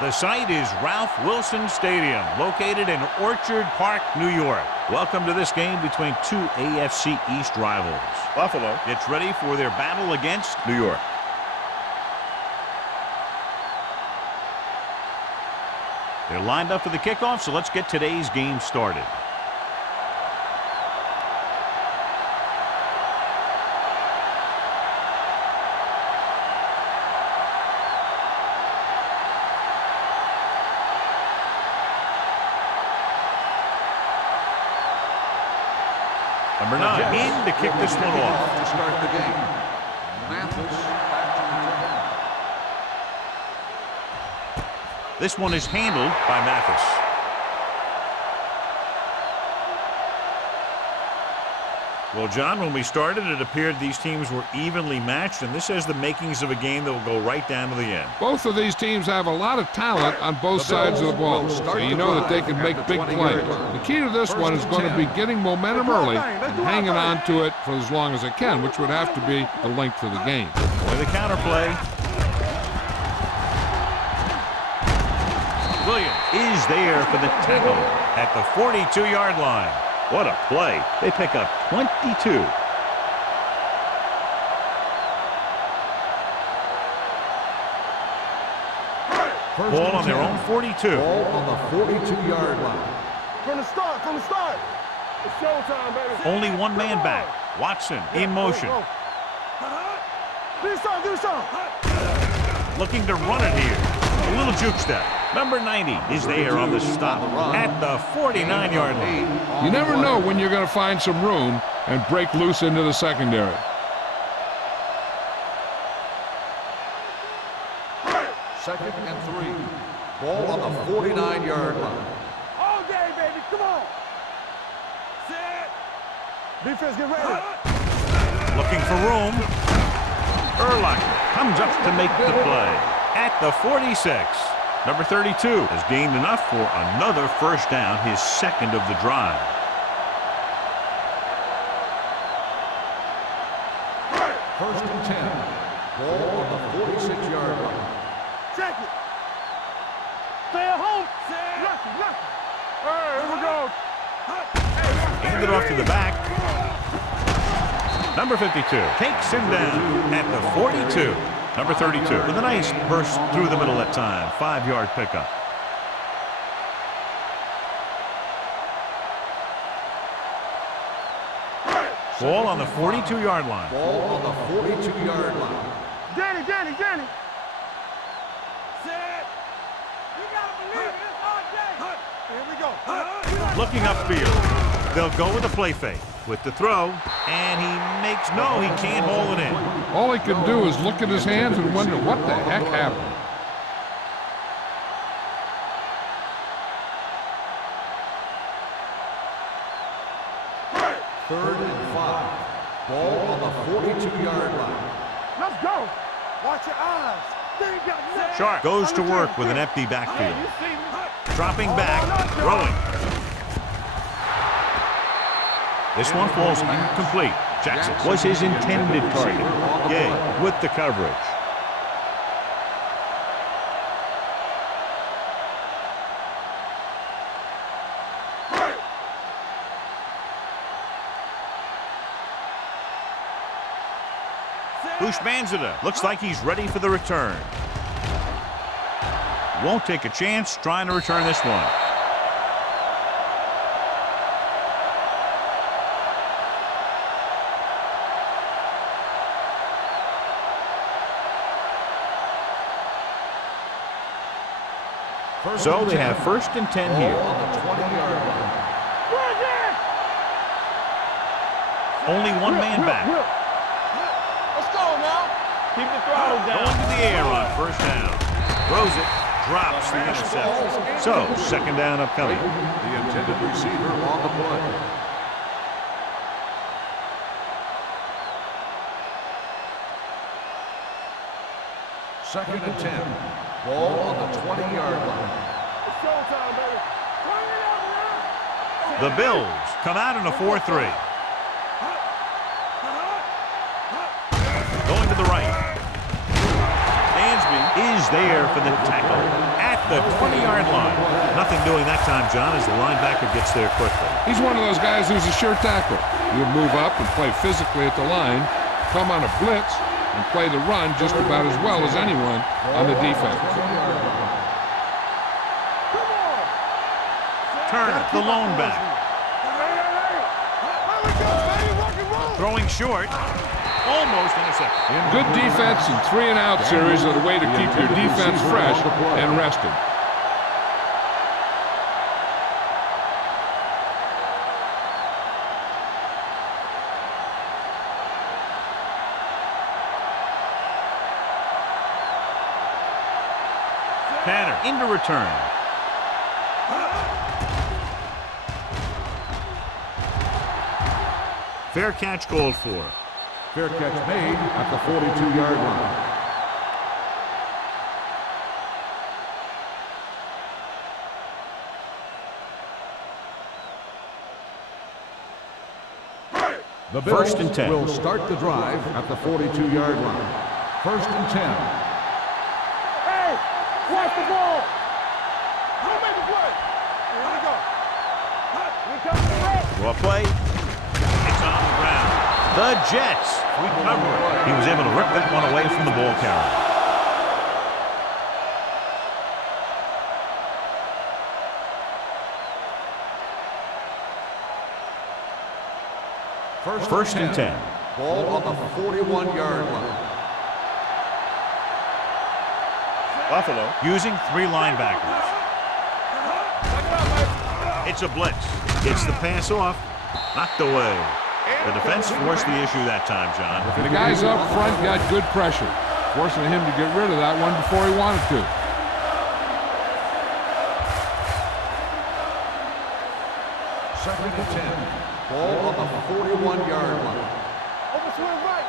The site is Ralph Wilson Stadium, located in Orchard Park, New York. Welcome to this game between two AFC East rivals. Buffalo gets ready for their battle against New York. They're lined up for the kickoff, so let's get today's game started. Number 9 in to kick this one off. To start the game. Mathis back to return. This one is handled by Mathis. Well, John, when we started, it appeared these teams were evenly matched, and this has the makings of a game that will go right down to the end. Both of these teams have a lot of talent on both sides of the ball, so you know that they can make big plays. The key to this one is going to be getting momentum early and hanging on to it for as long as it can, which would have to be the length of the game. With the counterplay. Williams is there for the tackle at the 42-yard line. What a play. They pick up 22. Ball on their own 42. Ball on the 42-yard line. From the start. It's showtime, baby. Only one man back. Watson in motion. Do something. Looking to run it here. A little juke step. Number 90 is there on the stop at the 49-yard line. You never know when you're going to find some room and break loose into the secondary. Second and 3. Ball on the 49-yard line. All day, baby. Come on. Set. Defense, get ready. Looking for room. Urlacher comes up to make the play at the 46. Number 32 has gained enough for another first down, his second of the drive. First and 10. Ball on the 46-yard line. Check it. Stay at home. Lucky. All right, here we go. Hand it off to the back. Number 52 takes him down at the 42. Number 32 with a nice burst through the middle that time. 5-yard pickup. Ball on the 42-yard line. Ball on the 42-yard line. Danny. Set. You gotta believe it. It's all day. Here we go. Looking upfield. They'll go with a play fake. With the throw, and he makes no, he can't haul it in. All he can do is look at his hands and wonder what the heck happened. Third and 5. Ball on the 42-yard line. Let's go. Watch your eyes. They ain't got nothing. Shark goes to work with an empty backfield. Dropping back, throwing. This one falls incomplete. Jackson was his intended target. Gay with the coverage. Bushmanzada looks like he's ready for the return. Won't take a chance trying to return this one. So they have first and 10 here. Ball on the 20-yard line. Only one man back. Let's go now. Keep the throttle down. Going to the air on first down. Throws it, drops the interception. So, second down upcoming. The intended receiver on the play. Second and 10. Ball on the 20-yard line. It's showtime, baby. The Bills come out in a 4-3. Going to the right. Dansby is there for the tackle at the 20-yard line. Nothing doing that time, John, as the linebacker gets there quickly. He's one of those guys who's a sure tackler. He'll move up and play physically at the line, come on a blitz, and play the run just about as well as anyone on the defense. Turner, the lone back. Throwing short. Almost intercepted. Good defense and 3-and-out series are the way to keep your defense fresh and rested. Tanner into return. Fair catch called for. Fair catch made at the 42-yard line. The Bills First and 10. will start the drive at the 42-yard line. First and 10. Hey, watch the ball. Don't make the play. Here we go. Here comes the red. Well play. It's on the ground. The Jets recover. He was able to rip that one away from the ball carrier. First and 10. Ball on the 41-yard line. Buffalo using 3 linebackers. It's a blitz. Gets the pass off. Knocked away. The defense forced the issue that time, John. The guys up front got good pressure, forcing him to get rid of that one before he wanted to. Second and 10. Ball on the 41-yard line. Over swing right.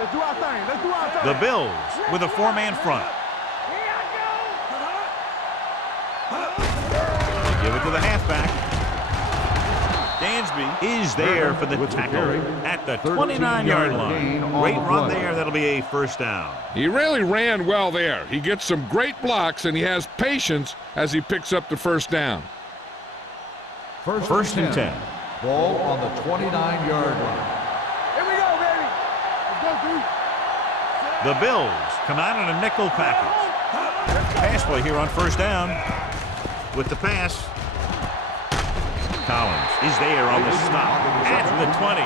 Let's do our thing. Let's do our thing. The Bills with a 4-man front. They give it to the halfback. Dansby is there for the tackle at the 29-yard line. Great run there. That'll be a first down. He really ran well there. He gets some great blocks, and he has patience as he picks up the first down. First and 10. Ball on the 29-yard line. Here we go, baby. Let's go, dude. The Bills come out in a nickel package. Pass play here on first down. With the pass. Collins is there on the stop at the 20.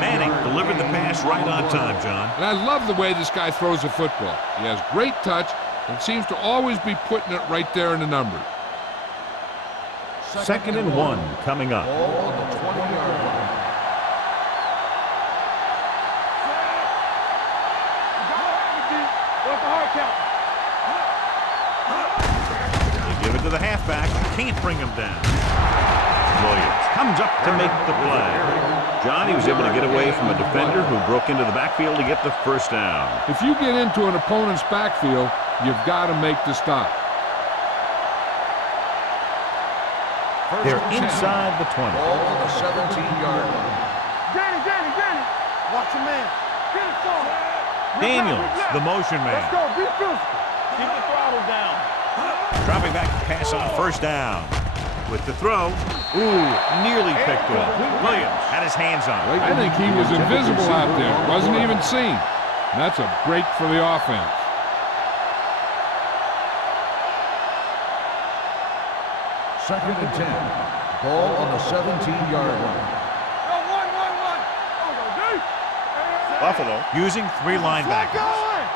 Manning delivered the pass right on time, John. And I love the way this guy throws a football. He has great touch and seems to always be putting it right there in the numbers. Second and 1 coming up. Ball on the 20-yard line. What's the hard count? They give it to the halfback. Can't bring him down. Williams comes up to make the play. John, he was able to get away from a defender who broke into the backfield to get the first down. If you get into an opponent's backfield, you've got to make the stop. They're inside the 20. Ball on the 17-yard line. Danny. Watch your man. Get it forward. Daniels, the motion man. Let's go. Be physical. Keep the throttle down. Dropping back to pass on first down. With the throw. Ooh, nearly picked off. Williams had his hands on it. I think he was invisible out there. Wasn't even seen. And that's a break for the offense. Second and 10. Ball on the 17-yard line. Go, one. Oh, go, dude. Buffalo using 3 linebackers. Going.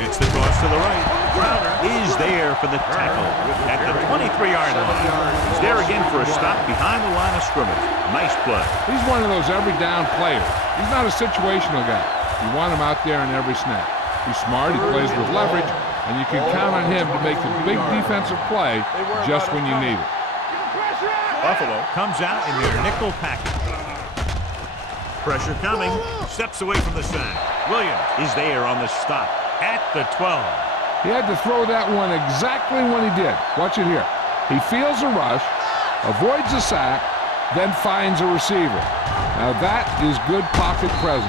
It's the toss to the right. Crowder is there for the tackle at the 23-yard line. He's there again for a stop behind the line of scrimmage. Nice play. He's one of those every down players. He's not a situational guy. You want him out there in every snap. He's smart, he plays with leverage, and you can count on him to make a big defensive play just when you need it. Buffalo comes out in their nickel package. Pressure coming. Steps away from the sack. Williams is there on the stop at the 12. He had to throw that one exactly when he did. Watch it here. He feels a rush, avoids a sack, then finds a receiver. Now that is good pocket presence.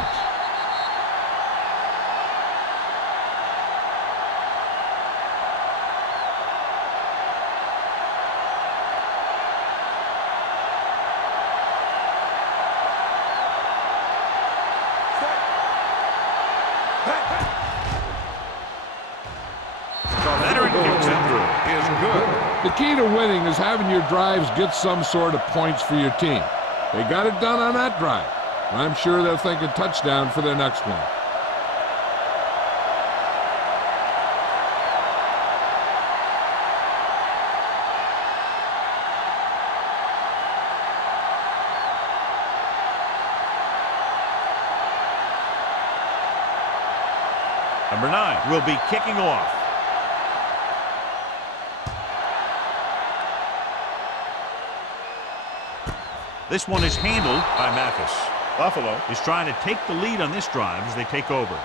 kicks it through. Is good. The key to winning is having your drives get some sort of points for your team. They got it done on that drive. I'm sure they're thinking touchdown for their next one. Number 9 will be kicking off. This one is handled by Mathis. Buffalo is trying to take the lead on this drive as they take over.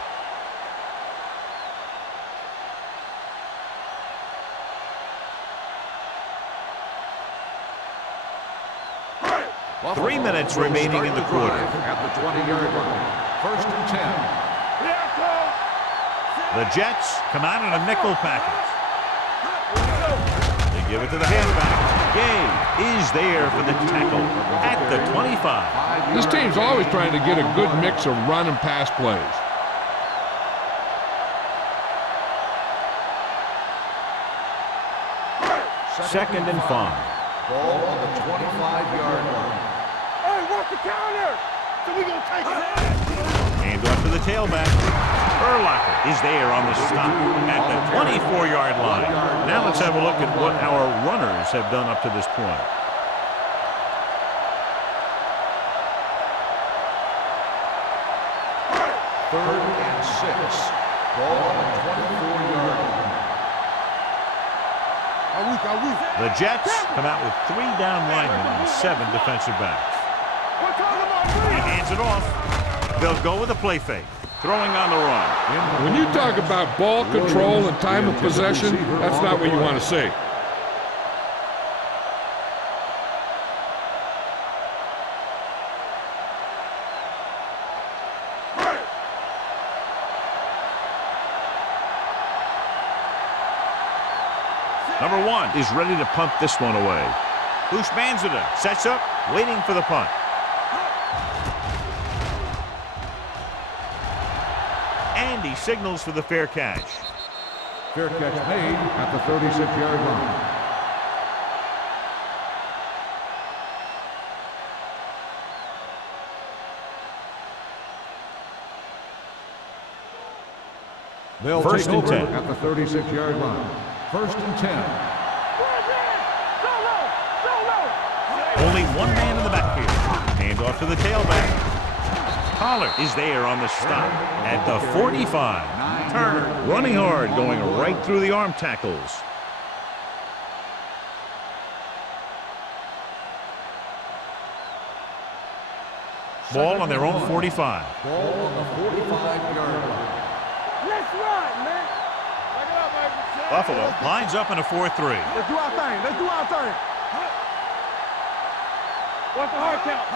Buffalo 3 minutes will remaining start in the the quarter. drive at the 20-yard line. First and 10. The Jets come out in a nickel package. They give it to the halfback. Gay is there for the tackle at the 25. This team's always trying to get a good mix of run and pass plays. Second and 5. Ball on the 25-yard line. Hey, watch the counter! So we gonna take it. Hand off to the tailback. Urlacher is there on the stop at the 24-yard line. Now let's have a look at what our runners have done up to this point. Third and 6. Ball on the 24-yard line. The Jets come out with 3 down linemen and 7 defensive backs. He hands it off. They'll go with a play fake. Throwing on the run. When you talk about ball control and time of possession, that's not what you want to see. Number 1 is ready to punt this one away. Bushmanzada sets up, waiting for the punt. And he signals for the fair catch. Fair catch made at the 36-yard line. They'll First take and over 10. at the 36-yard line. First and 10. Only one man in the backfield. Hand off to the tailback. Collar is there on the stop at the 45. Turner running hard, going right through the arm tackles. Ball on their own 45. Ball on the 45-yard line. Let's run, man. Buffalo lines up in a 4-3. Let's do our thing. Let's do our thing. What's the hard count?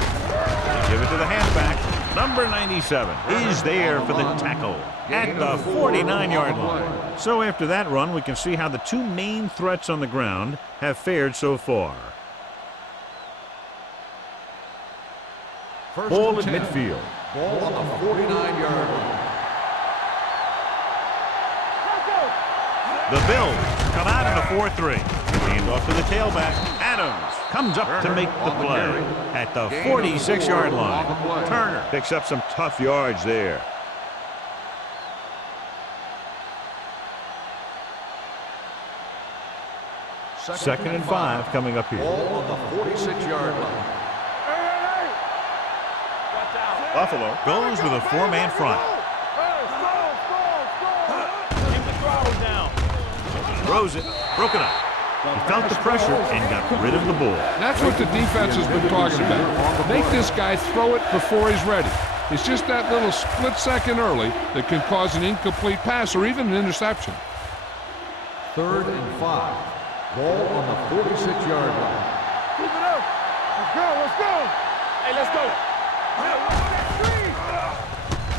They give it to the halfback. Number 97 is there for the tackle at the 49-yard line. So after that run, we can see how the 2 main threats on the ground have fared so far. First Ball and at 10. midfield. Ball on the 49-yard line. The Bills come out in a 4-3. Hand off to the tailback. Adams comes up to make the play at the 46-yard line. Turner picks up some tough yards there. Second and 5 coming up here. Ball on the 46-yard line. Buffalo goes with a 4-man front. Throws it, broken up. He felt the pressure and got rid of the ball. That's what the defense has been talking about. Make this guy throw it before he's ready. It's just that little split second early that can cause an incomplete pass or even an interception. Third and 5. Ball on the 46-yard line. Keep it up. Let's go. Let's go. Hey, let's go.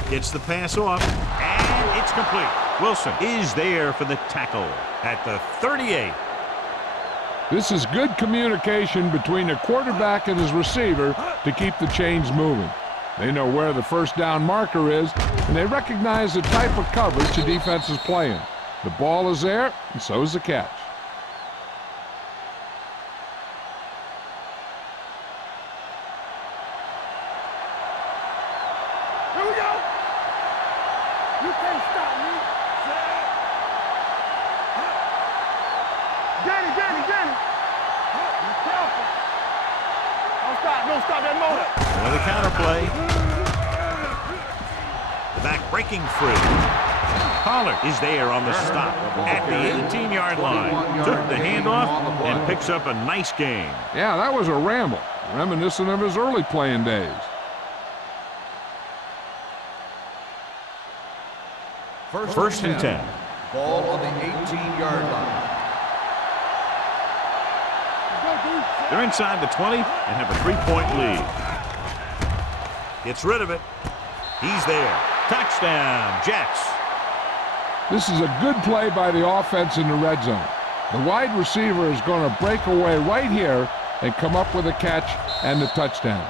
Gets the pass off, and it's complete. Wilson is there for the tackle at the 38. This is good communication between the quarterback and his receiver to keep the chains moving. They know where the first down marker is, and they recognize the type of coverage the defense is playing. The ball is there, and so is the catch. Here we go. You can't stop me. Danny. Be careful. Don't stop that motor. With a counterplay. The back breaking free. Pollard is there on the stop at the 18-yard line. Took the handoff and picks up a nice gain. Yeah, that was a ramble, reminiscent of his early playing days. First and 10. Ball on the 18-yard line. They're inside the 20 and have a 3-point lead. Gets rid of it. He's there. Touchdown, Jets. This is a good play by the offense in the red zone. The wide receiver is going to break away right here and come up with a catch and the touchdown.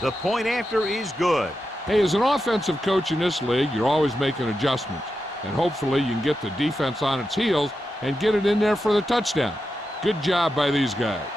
The point after is good. Hey, as an offensive coach in this league, you're always making adjustments. And hopefully you can get the defense on its heels and get it in there for the touchdown. Good job by these guys.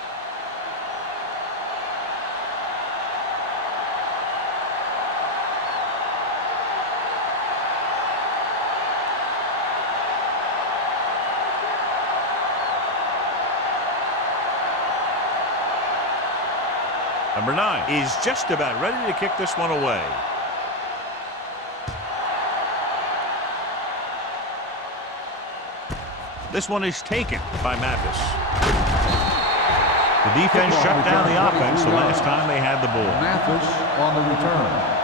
Number 9 is just about ready to kick this one away. This one is taken by Mathis. The defense shut down the offense the last time they had the ball. Mathis on the return.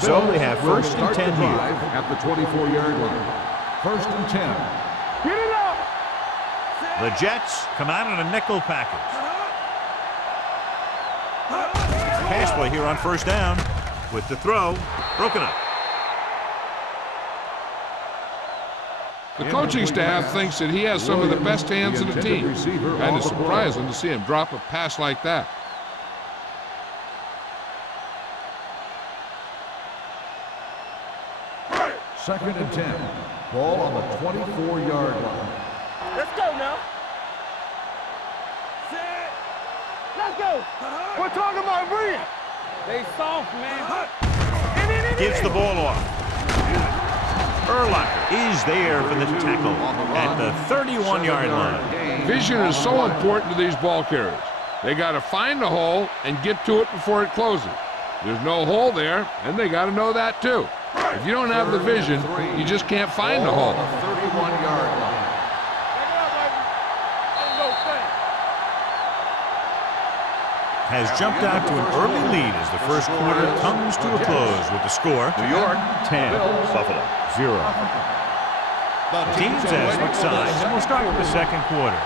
So they have first and 10 here. At the 24-yard line. First and 10. Get it up. The Jets come out in a nickel package. Pass play here on first down with the throw broken up. The coaching staff thinks that he has some of the best hands in the team. Kind of surprising to see him drop a pass like that. Second and 10. Ball on the 24-yard line. Let's go now. Let's go. We're talking about breathing. They soft, man. Gives the ball off. Urlacher is there for the tackle at the 31-yard line. Vision is so important to these ball carriers. They got to find the hole and get to it before it closes. There's no hole there, and they got to know that too. If you don't have the vision, you just can't find the hole. 31-yard line. Has jumped out to an early lead as the first quarter comes to a close with the score New York 10, Buffalo 0. The teams have switched sides and we'll start with the second quarter.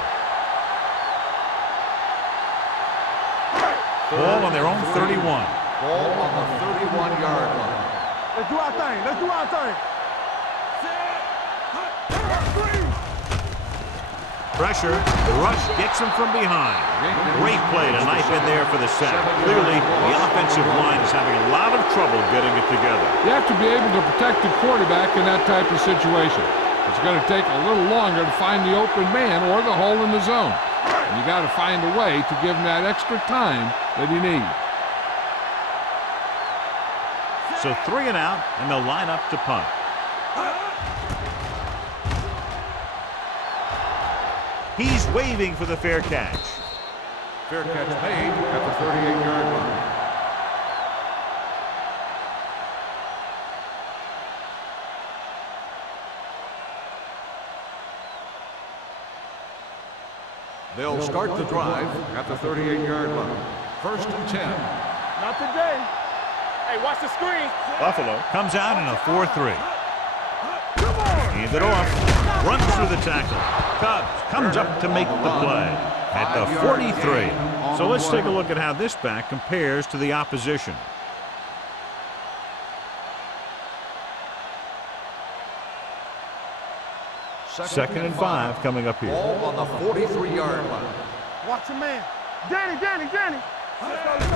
Ball on their own 31. Ball on the 31-yard line. Let's do our thing. Let's do our thing. Pressure. The rush gets him from behind. Great play to knife in there for the sack. Clearly, the offensive line is having a lot of trouble getting it together. You have to be able to protect the quarterback in that type of situation. It's going to take a little longer to find the open man or the hole in the zone. And you got to find a way to give him that extra time that he needs. So 3 and out, and they'll line up to punt. He's waving for the fair catch. Fair catch made at the 38-yard line. They'll start the drive at the 38-yard line. 1st and 10. Not today. Hey, watch the screen. Buffalo comes out in a 4-3. Hand it off. Runs through the tackle. Cubs comes up to make the play at the 43. So let's take a look at how this back compares to the opposition. Second and 5 coming up here. Ball on the 43-yard line. Watch your man. Danny.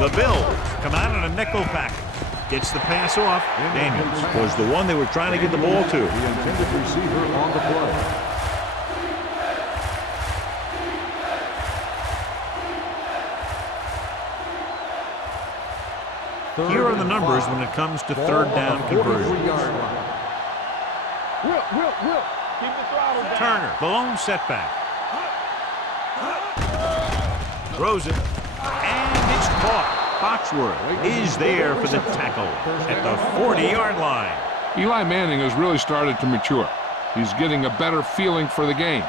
The Bills come out in a nickel package. Gets the pass off. Daniels was the one they were trying to get the ball to. The intended receiver on the play. Here are the numbers when it comes to third down conversions. Will. Keep the throttle down. Turner, the lone setback. Throws it, and it's caught. Foxworth is there for the tackle at the 40-yard line. Eli Manning has really started to mature. He's getting a better feeling for the game.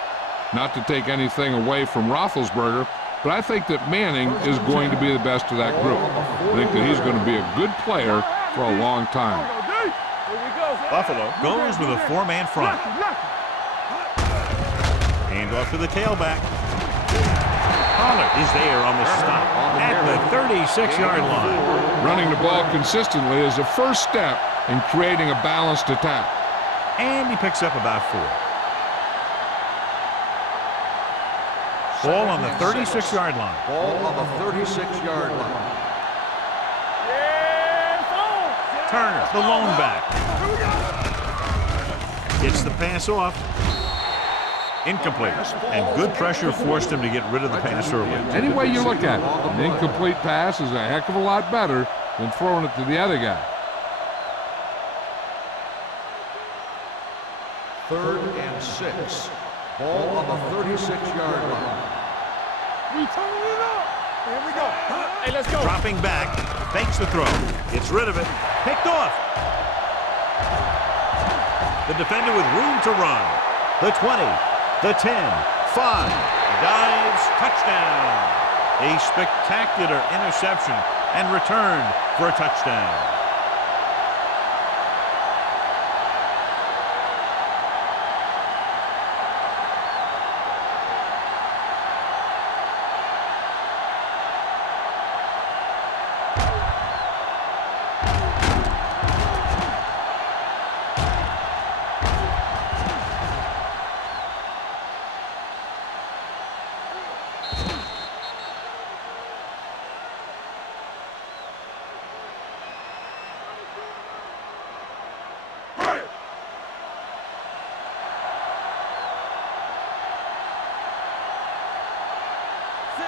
Not to take anything away from Roethlisberger, but I think that Manning is going to be the best of that group. I think that he's going to be a good player for a long time. Here we go. Buffalo goes with a four-man front. Hand off to the tailback. Pollard is there on the stop at the 36-yard line. Running the ball consistently is the first step in creating a balanced attack. And he picks up about 4. Ball on the 36-yard line. Ball on the 36-yard line. Turner, the lone back. Gets the pass off. Incomplete. And good pressure forced him to get rid of the pass early. Any way you look at it, an incomplete pass is a heck of a lot better than throwing it to the other guy. 3rd and 6. Ball on the 36-yard line. We turn it up. Here we go. Hey, let's go. Dropping back. Fakes the throw. Gets rid of it. Picked off. The defender with room to run. The 20. The 10, 5, dives, touchdown. A spectacular interception and returned for a touchdown.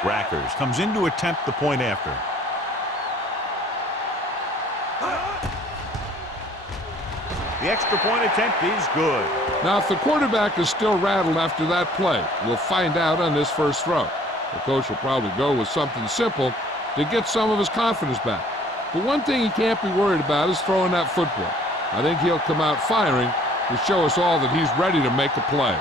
Rackers comes in to attempt the point after. The extra point attempt is good. Now, if the quarterback is still rattled after that play, we'll find out on this first throw. The coach will probably go with something simple to get some of his confidence back. But one thing he can't be worried about is throwing that football. I think he'll come out firing to show us all that he's ready to make a play.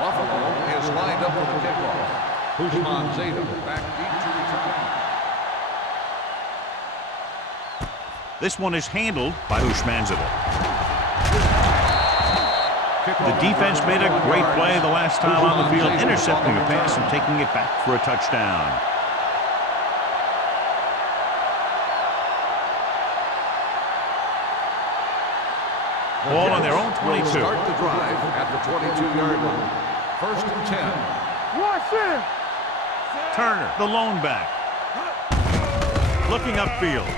Buffalo is lined up for the kickoff. Usman Zeta back deep to return. This one is handled by Ushmanzadeh. The defense made a great play the last time on the field, intercepting a pass and taking it back for a touchdown. Ball on their own 22. Start the drive at the 22-yard line. 1st and 10. Watch him. Turner, the lone back. Looking upfield.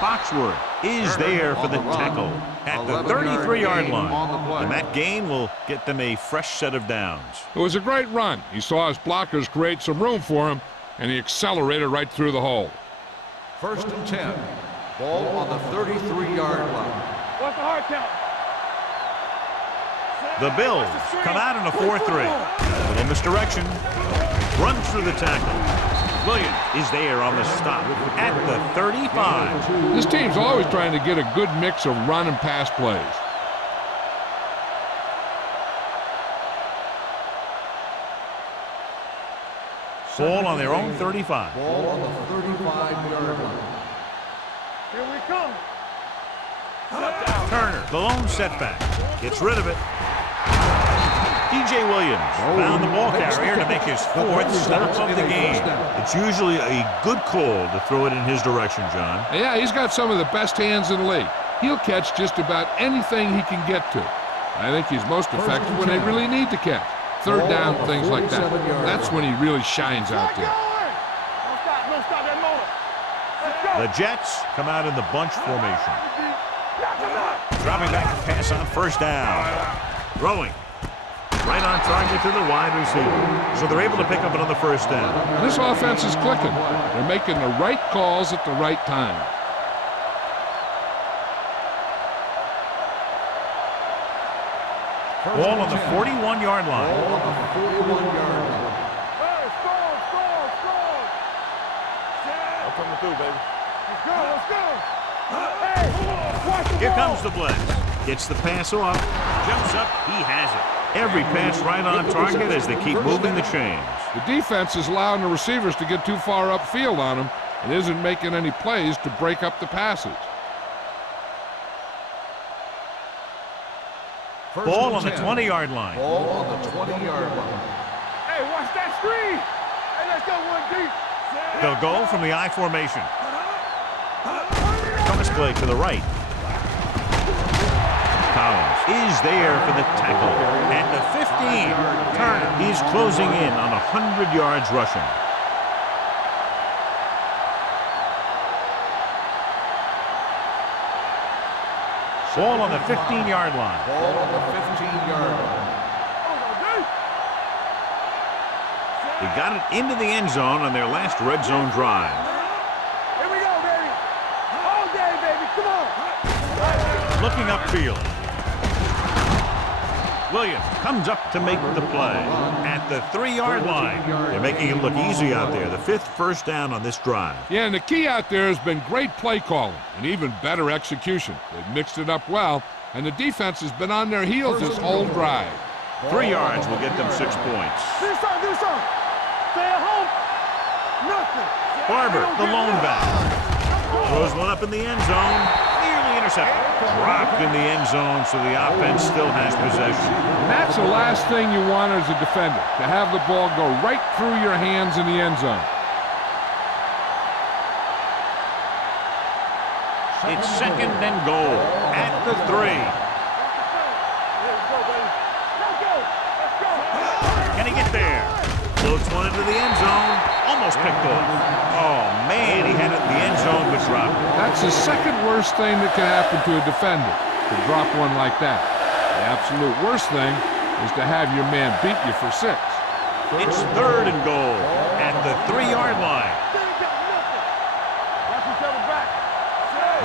Foxworth is there for the tackle at the 33-yard line. And that gain will get them a fresh set of downs. It was a great run. He saw his blockers create some room for him, and he accelerated right through the hole. 1st and 10. Ball on the 33-yard line. What's the hard count? The Bills come out in a 4-3. Little misdirection. Runs through the tackle. Williams is there on the stop at the 35. This team's always trying to get a good mix of run and pass plays. Ball on their own 35. Ball on the 35-yard line. Here we come. Turner, the lone setback, gets rid of it. DJ Williams found the ball carrier to make his fourth stop of the game. It's usually a good call to throw it in his direction, John. Yeah, he's got some of the best hands in the league. He'll catch just about anything he can get to. I think he's most effective when they really need to catch. Third down, things like that. That's when he really shines out there. Don't stop that motor. Let's go. The Jets come out in the bunch formation. Dropping back to pass on first down. Throwing. Right on target to the wide receiver. So they're able to pick up another first down. This offense is clicking. They're making the right calls at the right time. Ball on the 41-yard line. Ball on the 41-yard line. Hey, score. I'm coming through, baby. Let's go. Hey, watch the Here ball. comes the blitz. Gets the pass off. Jumps up. He has it. Every pass right on target as they keep moving the chains. The defense is allowing the receivers to get too far upfield on him and isn't making any plays to break up the passage. Ball on the 20-yard line. Ball on the 20-yard line. Hey, watch that screen. Hey, let's go one deep. They'll go from the I formation. Compass play to the right. Collins is there for the tackle. At the 15, Turner is closing in on 100 yards rushing. Ball on the 15-yard line. Ball on the 15-yard line. They got it into the end zone on their last red zone drive. Here we go, baby. All day, baby. Come on. Looking upfield. Williams comes up to make the play at the 3-yard line. They're making it look easy out there. The 5th first down on this drive. Yeah, and the key out there has been great play calling and even better execution. They've mixed it up well, and the defense has been on their heels this whole drive. 3 yards will get them 6 points. Do something. Stay at home. Nothing. Barber, the lone back. Throws one up in the end zone. Nearly intercepted. Dropped in the end zone, so the offense still has possession. And that's the last thing you want as a defender, to have the ball go right through your hands in the end zone. It's 2nd and goal at the 3. Can he get there? Floats one into the end zone. Almost picked off. Oh, man, he had it in the end zone, but dropped it. That's the second worst thing that can happen to a defender, to drop one like that. The absolute worst thing is to have your man beat you for 6. It's 3rd and goal at the 3-yard line. Watch each other back.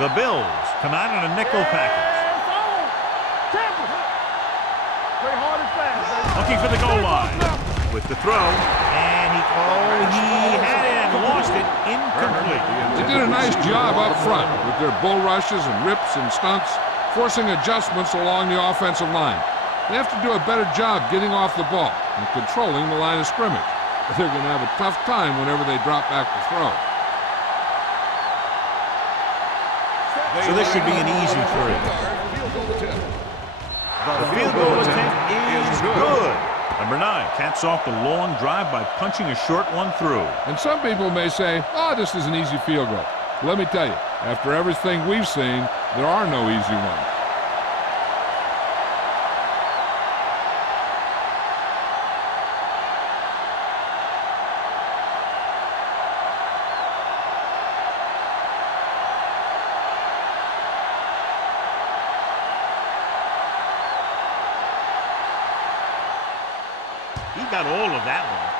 The Bills come out in a nickel package. Play hard and fast, baby. Looking for the goal line. With the throw, and he had it and lost it incomplete. They did a nice job up front with their bull rushes and rips and stunts, forcing adjustments along the offensive line. They have to do a better job getting off the ball and controlling the line of scrimmage. They're going to have a tough time whenever they drop back to throw. So this should be an easy 3. The field goal attempt is good. Number 9 caps off the long drive by punching a short one through. And some people may say, oh, this is an easy field goal. Let me tell you, after everything we've seen, there are no easy ones. He got all of that one.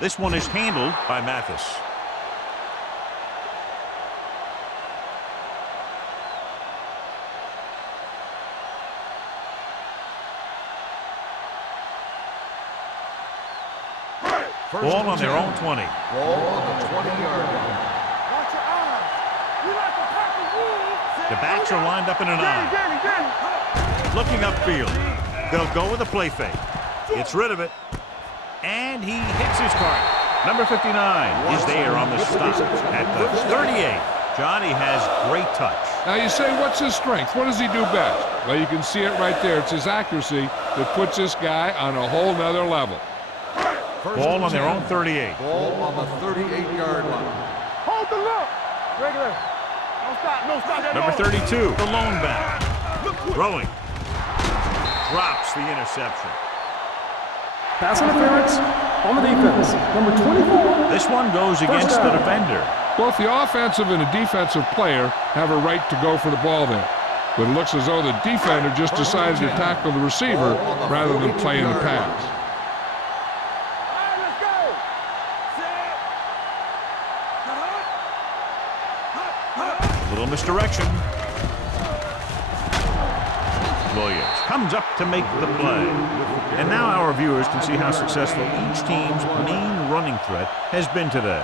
This one is handled by Mathis. Ball on their own 20. Ball on the 20-yard line. Watch your eyes. You like a pack of wolves. The backs are lined up in an eye. Looking upfield. They'll go with a play fake. Gets rid of it. And he hits his target. Number 59 is there on the stop at the 38. Johnny has great touch. Now you say, what's his strength? What does he do best? Well, you can see it right there. It's his accuracy that puts this guy on a whole nother level. Ball on their own 38. Ball on the 38-yard line. Hold the look. Regular. Don't stop. No stop. That Number ball. 32, the lone back. Throwing. Drops the interception. Pass interference on the defense. Number 24. This one goes against the defender. Both the offensive and the defensive player have a right to go for the ball there. But it looks as though the defender just decided to tackle the receiver rather than play in the pass. All right, let's go. Set. A little misdirection. Williams comes up to make the play. And now our viewers can see how successful each team's main running threat has been today.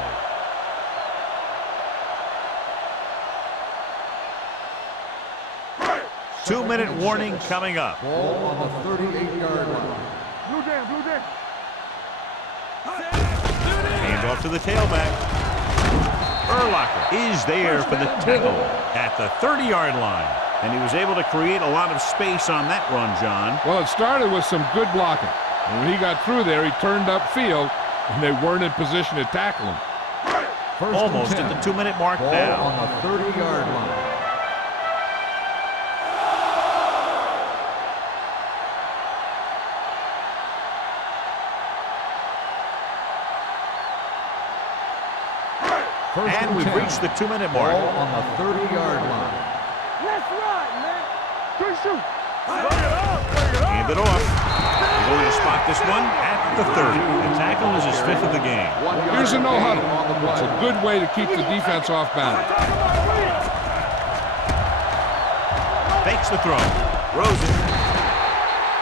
Two-minute warning coming up. Ball on the 38-yard line. Blue jam, blue jam. Hand off to the tailback. Urlacher is there for the tackle at the 30-yard line. And he was able to create a lot of space on that run, John. Well, it started with some good blocking. And when he got through there, he turned upfield, and they weren't in position to tackle him. Almost at the 2-minute mark Ball now. on the 30-yard line. And we've reached the 2-minute mark. Ball on the 30-yard line. Let's ride, man. Good shoot. Hand it off. He's going to spot this one at the 30. The tackle is his 5th of the game. Here's a no-huddle. It's a good way to keep the defense off balance. Fakes the throw. Throws it.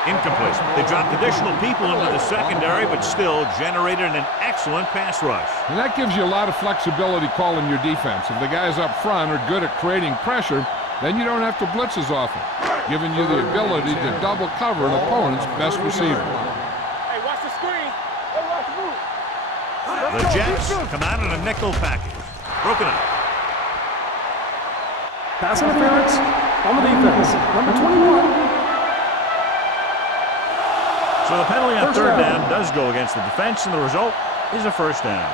Incomplete. They dropped additional people into the secondary, but still generated an excellent pass rush. And that gives you a lot of flexibility calling your defense. If the guys up front are good at creating pressure, then you don't have to blitz as often, giving you the ability to double cover an opponent's best receiver. Hey, watch the screen. Hey, watch the move. The Jets come out in a nickel package. Broken up. Pass interference on the defense. Number 21. So the penalty on First third down. down does go against the defense, and the result is a first down.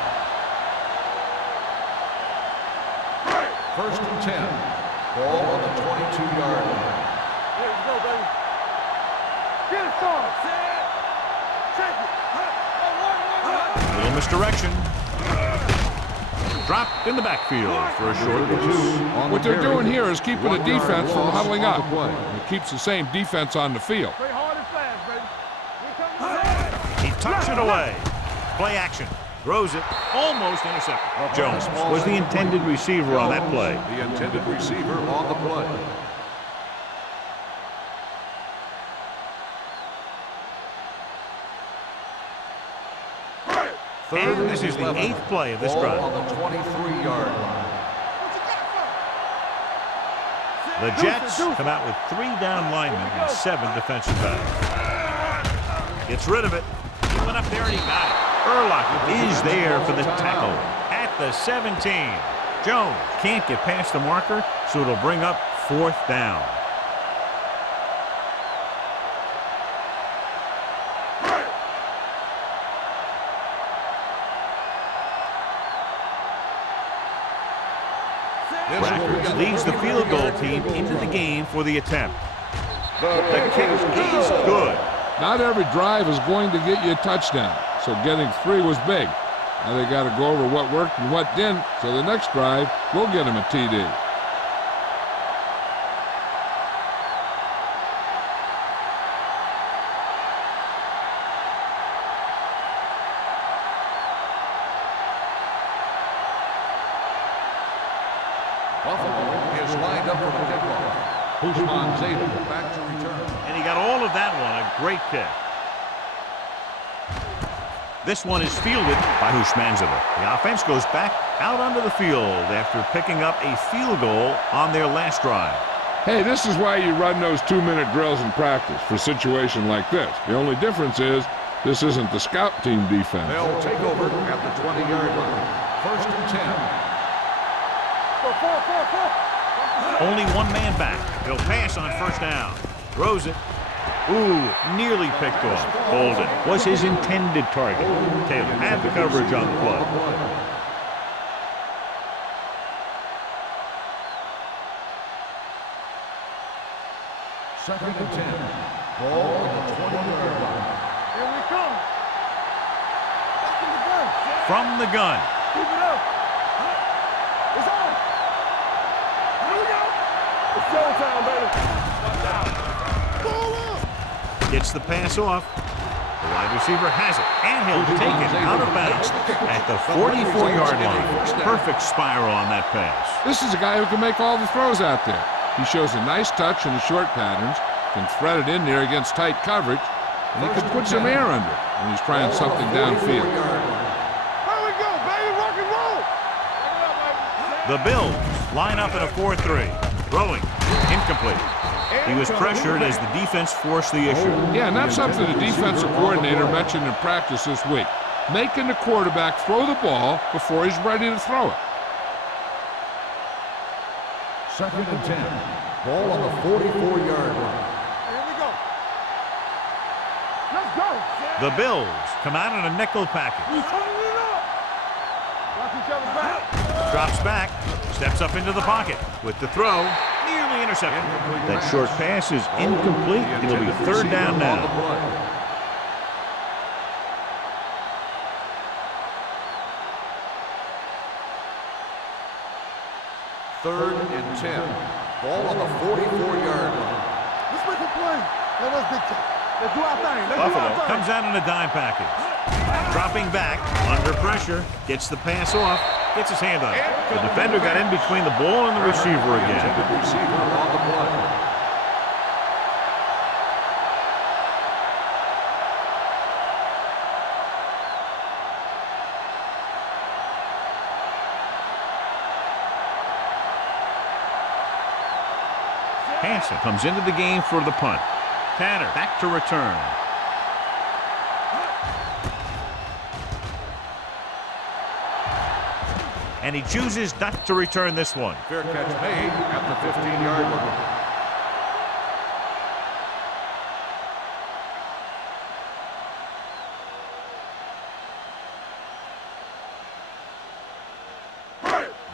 1st and 10. Ball on the 22-yard line. Here we go, baby. Get it, son. Check it. Little misdirection. Dropped in the backfield for a short loss. What they're doing here is keeping the defense from huddling up. It keeps the same defense on the field. Play hard and fast, baby. He tucks it away. Play action. Throws it. Almost intercepted. Jones was the intended receiver on that play. The intended receiver on the play. And this is the 8th play of this Ball drive. on the 23-yard line. The Jets come out with 3 down linemen and 7 defensive backs. Gets rid of it. He went up there and he got it. Urlacher is there for the tackle at the 17. Jones can't get past the marker, so it'll bring up 4th down. Rackers leads the field goal team into the game for the attempt. The kick is good. Not every drive is going to get you a touchdown, so getting 3 was big. Now they got to go over what worked and what didn't, so the next drive will get him a TD. Buffalo is lined up for the kickoff. Usman Zeta back to return. And he got all of that one, a great kick. This one is fielded by Hushmanzova. The offense goes back out onto the field after picking up a field goal on their last drive. Hey, this is why you run those 2-minute drills in practice for a situation like this. The only difference is this isn't the scout team defense. They'll take over at the 20-yard line. First and 10. Only one man back. He'll pass on first down. Throws it. Ooh, nearly picked off. Bolden was his intended target. Taylor had the coverage on the play. Second and 10. Ball on the 20-yard line. Here we come. Back in the gun. From the gun. Keep it up. It's on. Here we go. It's showtime, baby. Watch out. Ball up. Gets the pass off. The wide receiver has it, and he'll take it out of bounds at the 44-yard line. Perfect spiral on that pass. This is a guy who can make all the throws out there. He shows a nice touch in the short patterns, can thread it in there against tight coverage, and he can put some air under it when he's trying something downfield. Here we go, baby. Rock and roll. The Bills line up in a 4-3. Throwing. Incomplete. He was pressured as the defense forced the issue. Yeah, and that's something the defensive coordinator mentioned in practice this week. Making the quarterback throw the ball before he's ready to throw it. Second and 10. Ball on the 44-yard line. Here we go. Let's go. The Bills come out in a nickel package. We turning it up. Watch each other back. Drops back. Steps up into the pocket. With the throw, nearly intercepted. That short pass is incomplete. It'll be third down now. Third and 10. Ball on the 44-yard line. Let's make a play. Let us dictate. Let's do our thing. Let's do Buffalo our thing. comes out in a dime package. Dropping back, under pressure, gets the pass off, gets his hand on it. The defender got in between the ball and the receiver again. The receiver on the play. Hansen comes into the game for the punt. Tanner back to return. And he chooses not to return this one. Fair catch made at the 15-yard line.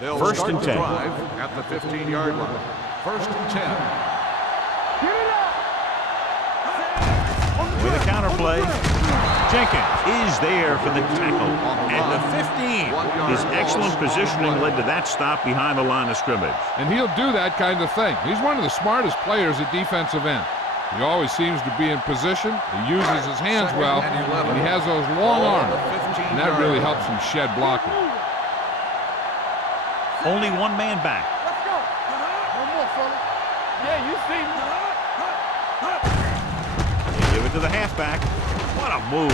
They'll First start and the 10. drive at the 15-yard line. First and 10. Get it up. With a counter play, Jenkins is there for the tackle at the 15. His excellent positioning led to that stop behind the line of scrimmage. And he'll do that kind of thing. He's one of the smartest players at defensive end. He always seems to be in position, he uses his hands well, and he has those long arms, and that really helps him shed blocking. Only one man back. Let's go. One more, fella. Yeah, you see me. They give it to the halfback. What a move.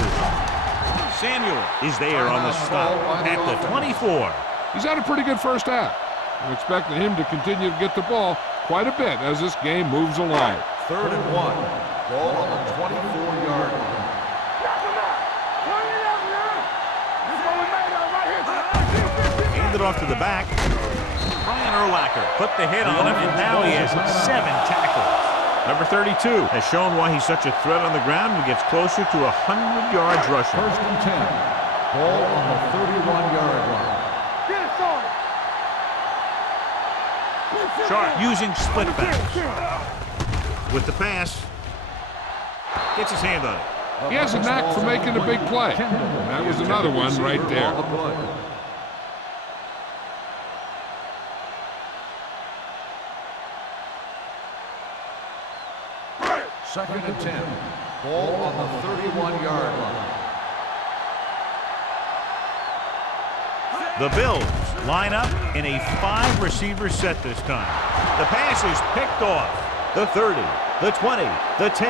Samuel is there on the stop at the 24. He's had a pretty good first half. I'm expecting him to continue to get the ball quite a bit as this game moves along. Third and 1. Ball on the 24-yard line. Knock him out. Turn it up now. This one we made out right here. Handed off to the back. Brian Urlacher put the hit on him, and now he has 7 tackles. Number 32 has shown why he's such a threat on the ground and gets closer to 100 yards rushing. First and 10. Ball on the 31-yard line. Get it started. Sharp using split backs. With the pass, gets his hand on it. He has a knack for making a big play. And that was another one right there. Second and 10. Ball on the 31-yard line. The Bills line up in a 5-receiver set this time. The pass is picked off. The 30, the 20, the 10.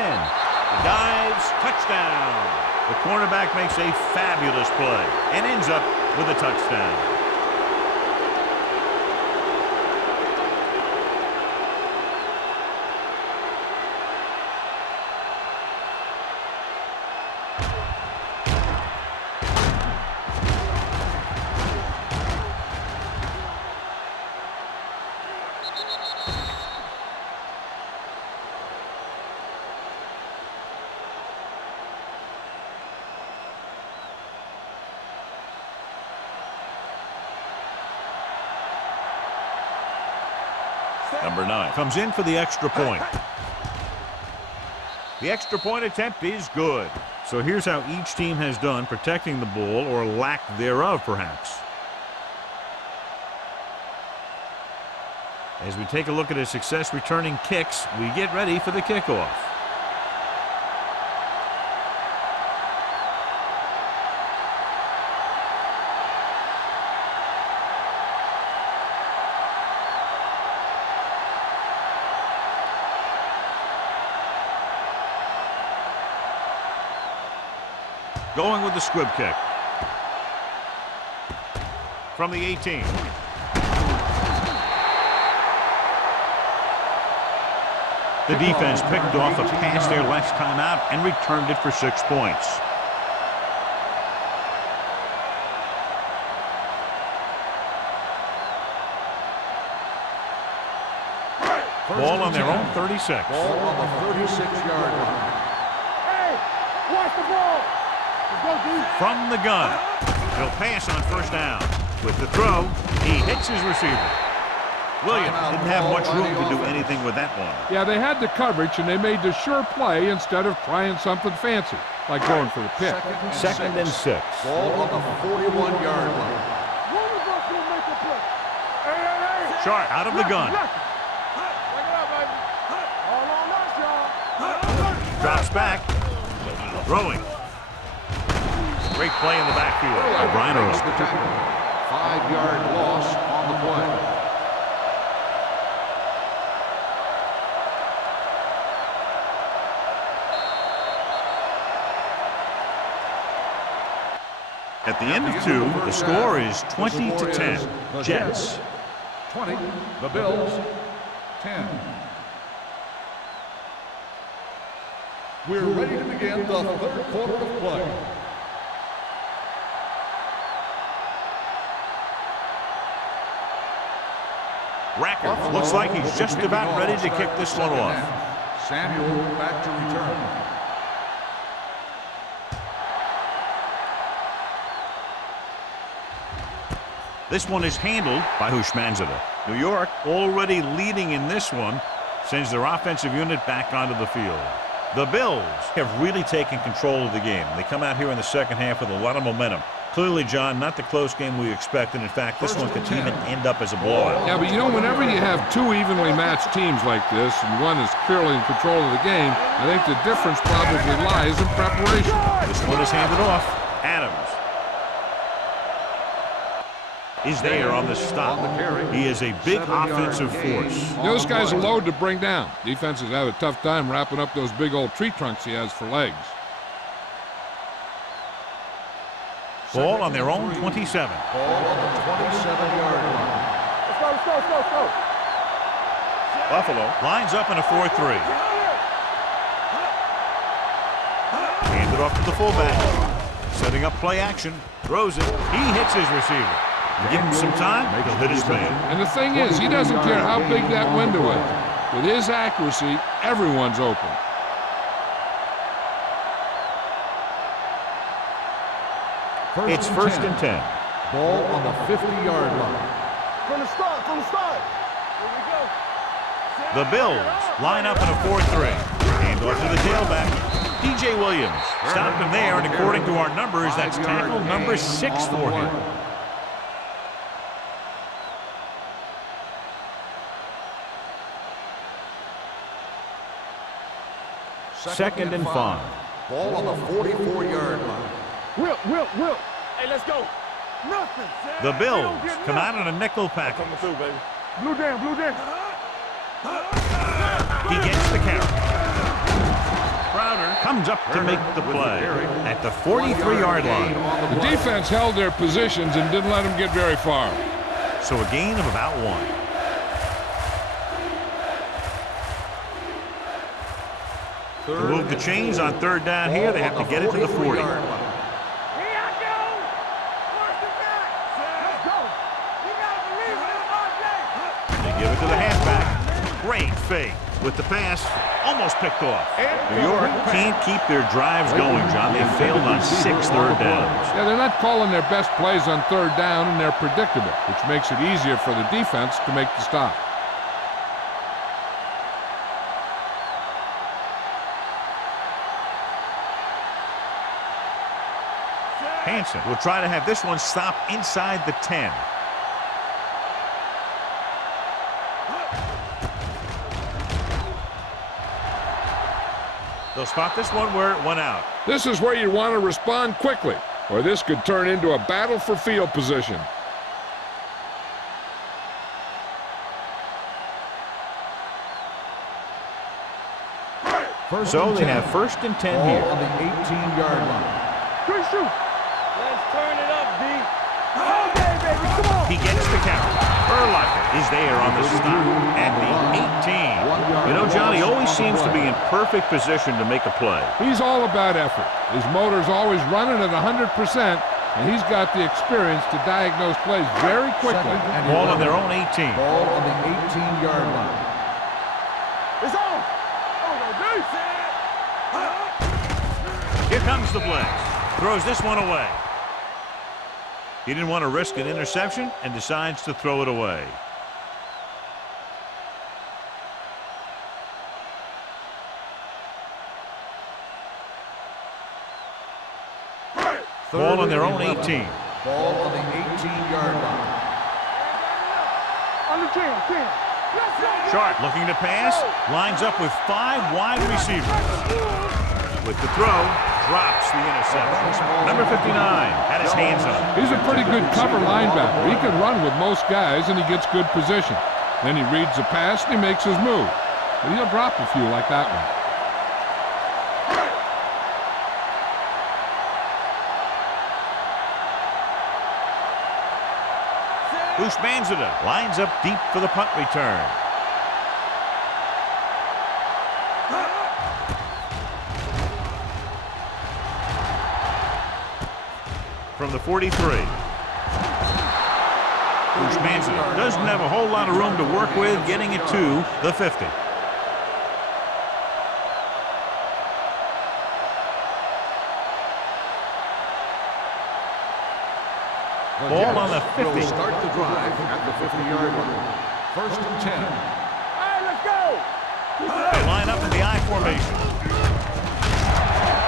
Dives, touchdown. The cornerback makes a fabulous play and ends up with a touchdown. Number 9 comes in for the extra point. The extra point attempt is good. So here's how each team has done protecting the ball, or lack thereof, perhaps. As we take a look at his success returning kicks, we get ready for the kickoff. Going with the squib kick. From the 18. The defense picked off a pass there last time out and returned it for 6 points. Ball on their own 36. Ball on the 36-yard line. Hey, watch the ball. From the gun. He'll pass on first down. With the throw, he hits his receiver. Williams didn't have much room to do anything with that one. Yeah, they had the coverage, and they made the sure play instead of trying something fancy, like going for the pick. Second and 6. Ball on the 41-yard line. Sharp out of the gun. Drops back. Throwing. Great play in the backfield by Brian Earl. 5-yard loss on the play. At the end of 2, the score is 20-10. Jets. 20. The Bills. 10. We're ready to begin the third quarter of play. Racker looks like he's just about ready to kick this one off. Samuel back to return. This one is handled by Hushmanzada. New York, already leading in this one, sends their offensive unit back onto the field. The Bills have really taken control of the game. They come out here in the second half with a lot of momentum. Clearly, John, not the close game we expected. In fact, this one could even end up as a blowout. Yeah, but you know, whenever you have two evenly matched teams like this, and one is clearly in control of the game, I think the difference probably lies in preparation. This one is handed off. Adams is there on the stop. He is a big offensive force. This guy's a load to bring down. Defenses have a tough time wrapping up those big old tree trunks he has for legs. Ball on their own 27. Ball on the 27-yard line. Let's go. Buffalo lines up in a 4-3. Handed off to the fullback. Setting up play action. Throws it. He hits his receiver. Give him some time, he'll hit his man. And the thing is, he doesn't care how big that window is. With his accuracy, everyone's open. It's first and 10. Ball on the 50-yard line. From the start. Here we go. The Bills line up in a 4-3. Hand off to the tailback. DJ Williams stopped him there, and according to our numbers, that's tackle number 6 for him. Second and 5. Ball on the 44-yard line. Will. Hey, let's go. Nothing. The Bills come out in a nickel package. Coming through, baby. Blue down. He gets the carry. Crowder comes up to make the play at the 43-yard line. The defense held their positions and didn't let them get very far. So a gain of about 1. To move the chains on 3rd down here, they have to get it to the 40. They give it to the halfback. Great fake with the pass. Almost picked off. New York can't keep their drives going, John. They failed on 6 third downs. Yeah, they're not calling their best plays on 3rd down, and they're predictable, which makes it easier for the defense to make the stop. Hansen will try to have this one stop inside the 10. They'll spot this one where it went out. This is where you want to respond quickly, or this could turn into a battle for field position. So they have 1st and 10 Ball here. on the 18-yard line. Let's turn it up, D. Okay, baby, come on. He gets the count. Urlacher is there on the stop at the 18. You know, John, he always seems to be in perfect position to make a play. He's all about effort. His motor's always running at 100%, and he's got the experience to diagnose plays very quickly. Ball on their own 18. Ball on the 18-yard line. It's on. Here comes the blitz. Throws this one away. He didn't want to risk an interception and decides to throw it away. Ball on their own 18. Ball on the 18-yard line. On the 10. Sharp looking to pass. Lines up with 5 wide receivers. With the throw, drops the interception. Number 59 had his hands on it. He's a pretty good cover linebacker. He can run with most guys, and he gets good position. Then he reads the pass, and he makes his move. But he'll drop a few like that one. Goose Manzada lines up deep for the punt return. From the 43. Goose Manzada doesn't have a whole lot of room to work with, getting it to the 50. Ball on the 50. Will start the drive at the 50-yard line. 1st and 10. All right, let's go. They line up in the I formation.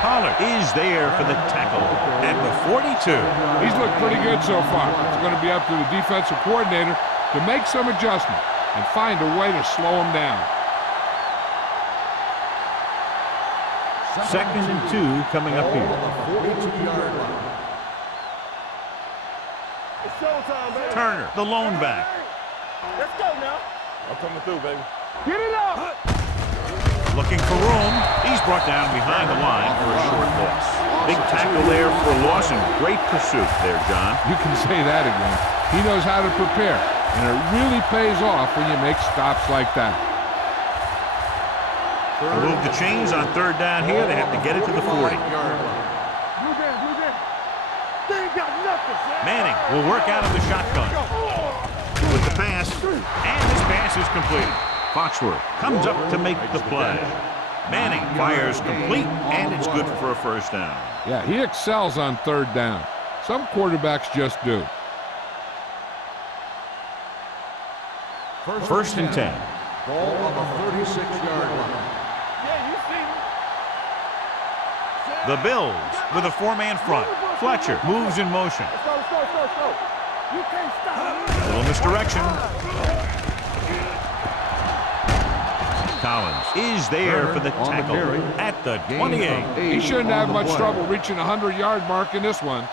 Pollard is there for the tackle at the 42. He's looked pretty good so far. It's going to be up to the defensive coordinator to make some adjustment and find a way to slow him down. 2nd and 2 coming up here. On the 42-yard line. It's showtime, baby. Turner, the lone back. Let's go now. I'm coming through, baby. Get it up. Looking for room. He's brought down behind the line for a short loss. Big tackle there for a loss and great pursuit there, John. You can say that again. He knows how to prepare, and it really pays off when you make stops like that. To move the chains on 3rd down here, they have to get it to the 40. Blue Jam. They ain't got nothing. Manning will work out of the shotgun with the pass, and this pass is completed. Foxworth comes up to make the play. Manning fires complete, and it's good for a 1st down. Yeah, he excels on 3rd down. Some quarterbacks just do. 1st and 10. Ball on the 36-yard line. Yeah, you see me. The Bills with a 4-man front. Fletcher moves in motion. Let's go. You can't stop me. Little misdirection. Collins is there for the tackle at the 28. He shouldn't have much trouble reaching the 100-yard mark in this one.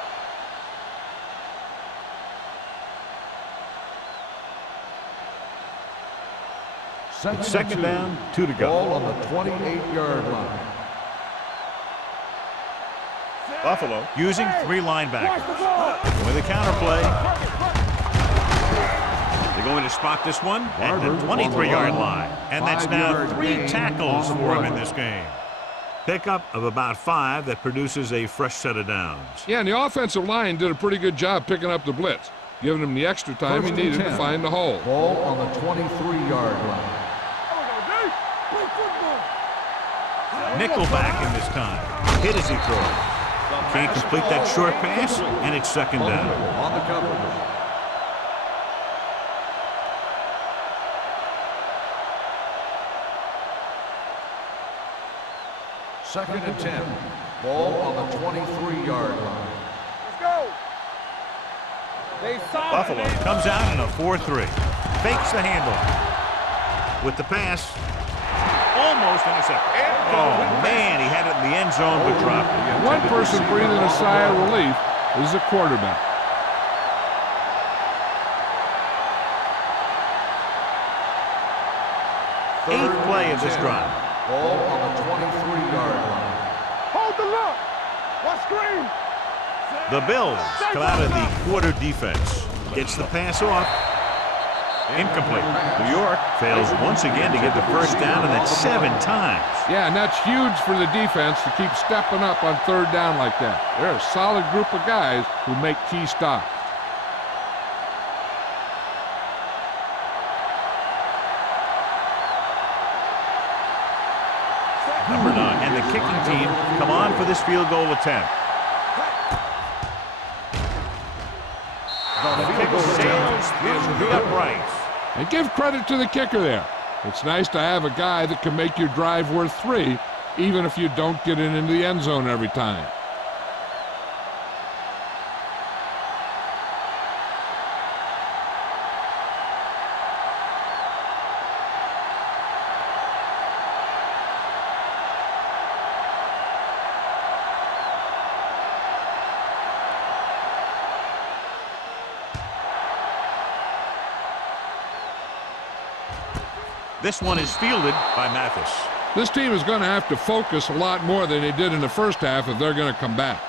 It's 2nd down, 2 to go. Ball on the 28-yard line. Buffalo using 3 linebackers. With a counter play. They're going to spot this one at the 23-yard line. And that's now 3 tackles for him in this game. Pickup of about 5 that produces a fresh set of downs. Yeah, and the offensive line did a pretty good job picking up the blitz, giving him the extra time he needed to find the hole. Ball on the 23-yard line. Nickelback in this time. Hit as he throws. Can't complete that short pass, and it's second down. On the coverage. Second and 10. Ball on the 23-yard line. Let's go. Buffalo comes out in a 4-3. Fakes the handoff. With the pass. Almost intercepted. Oh, man, he had it in the end zone but dropped it. One person breathing a sigh of relief is the quarterback. Eighth play of this drive. Ball on the 23-yard line. Hold the look. What screen? The Bills come out of the quarter defense. Gets the pass off. Incomplete. New York fails once again to get the first down, and that's 7 times. Yeah, and that's huge for the defense to keep stepping up on third down like that. They're a solid group of guys who make key stops. Number 9, and the kicking team come on for this field goal attempt. The kick sails through the uprights. And give credit to the kicker there. It's nice to have a guy that can make your drive worth 3, even if you don't get it into the end zone every time. This one is fielded by Mathis. This team is going to have to focus a lot more than they did in the first half if they're going to come back.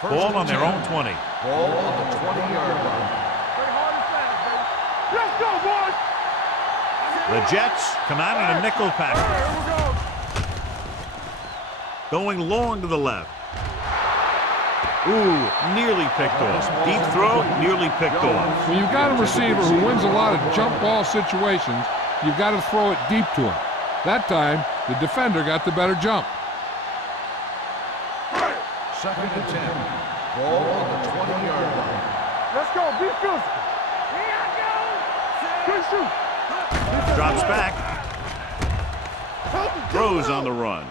Ball on their own 20. Ball on the 20-yard line. Let's go, boys. The Jets come out in a nickel package. Going long to the left. Ooh, nearly picked off. Deep throw, nearly picked off. When you've got a receiver who wins a lot of jump ball situations, you've got to throw it deep to him. That time, the defender got the better jump. Second and 10. Ball on the 20-yard line. Let's go. Be physical. Good shoot. Drops back. Throws on the run.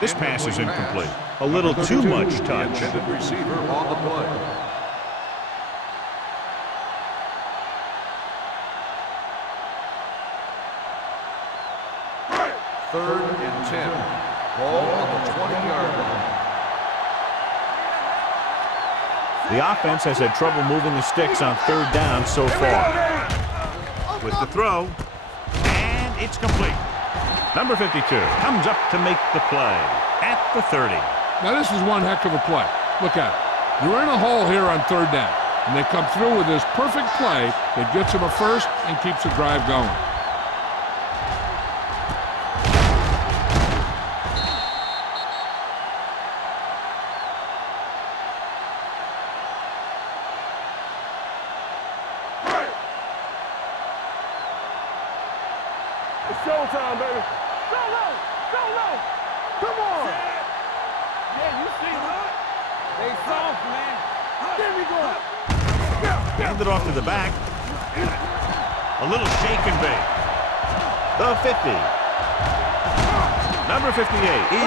This pass is incomplete. A little too much touch. Intended receiver on the play. Third and 10. Ball on the 20-yard line. The offense has had trouble moving the sticks on third down so far. With the throw, and it's complete. Number 52 comes up to make the play at the 30. Now this is one heck of a play. Look at it. You're in a hole here on third down, and they come through with this perfect play that gets them a first and keeps the drive going. It's showtime, baby. Go low. Go low. Come on. Yeah, you see what? They soft, man. There we go. Hand it off to the back. A little shake and bake. The 50. Number 58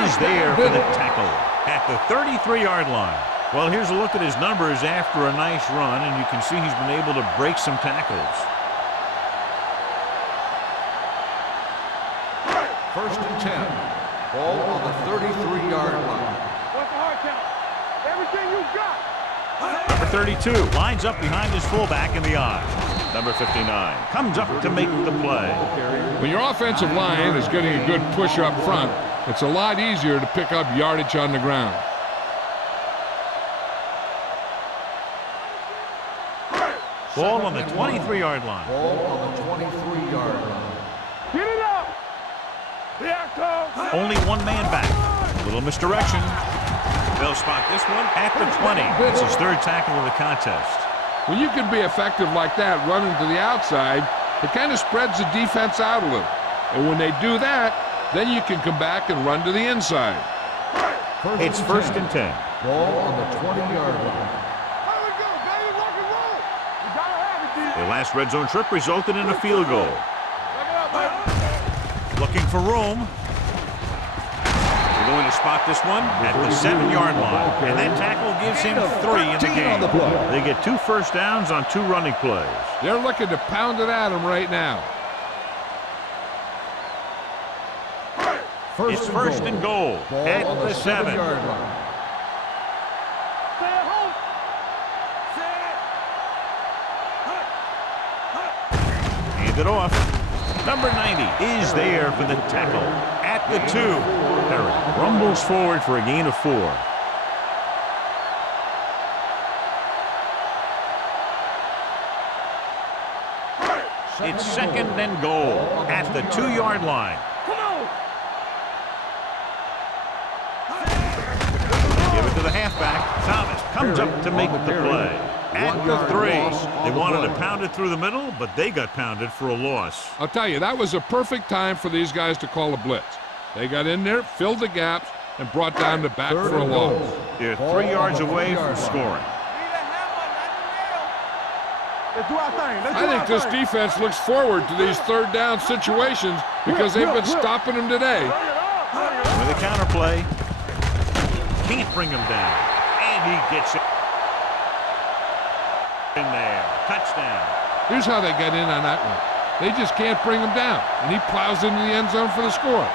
is there for the tackle at the 33-yard line. Well, here's a look at his numbers after a nice run, and you can see he's been able to break some tackles. First and 10. Ball on the 33-yard line. What's the hard count? Everything you got. Number 32 lines up behind his fullback in the eye. Number 59 comes up to make the play. When your offensive line is getting a good push up front, it's a lot easier to pick up yardage on the ground. Ball on the 23-yard line. Ball on the 23-yard line. Get it up. Here it comes. Only one man back. A little misdirection. They'll spot this one at the 20. It's his third tackle of the contest. When you can be effective like that running to the outside, it kind of spreads the defense out a little. And when they do that, then you can come back and run to the inside. It's first and 10. Ball on the 20-yard line. Here we go, baby. Rock and roll. You gotta have it, D. Their last red zone trip resulted in a field goal. Look it up, baby. Looking for room. They're going to spot this one at the 7-yard line. And that tackle gives him 3 in the game. They get 2 first downs on 2 running plays. They're looking to pound it at him right now. It's first and goal at Ball on the 7. 7-yard line. Stay at home. Stay Hand it off. Number 90 is there for the tackle at the 2. Perry rumbles forward for a gain of 4. It's second and goal at the 2-yard line. Come on. Give it to the halfback. Thomas comes up to make the play. At the 3. They wanted to pound it through the middle, but they got pounded for a loss. I'll tell you, that was a perfect time for these guys to call a blitz. They got in there, filled the gaps, and brought down the back for a loss. They're 3 yards away from scoring. Let's do our thing. Let's do I our think this thing. defense looks forward to these third down situations because they've been stopping them today. Bring it up. Bring it up. With a counterplay. Can't bring him down. And he gets it in there. Touchdown. Here's how they get in on that one. They just can't bring him down, and he plows into the end zone for the score.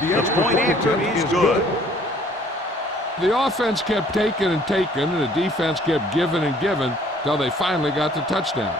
The point after is good. The offense kept taking and taking, and the defense kept giving and giving till they finally got the touchdown.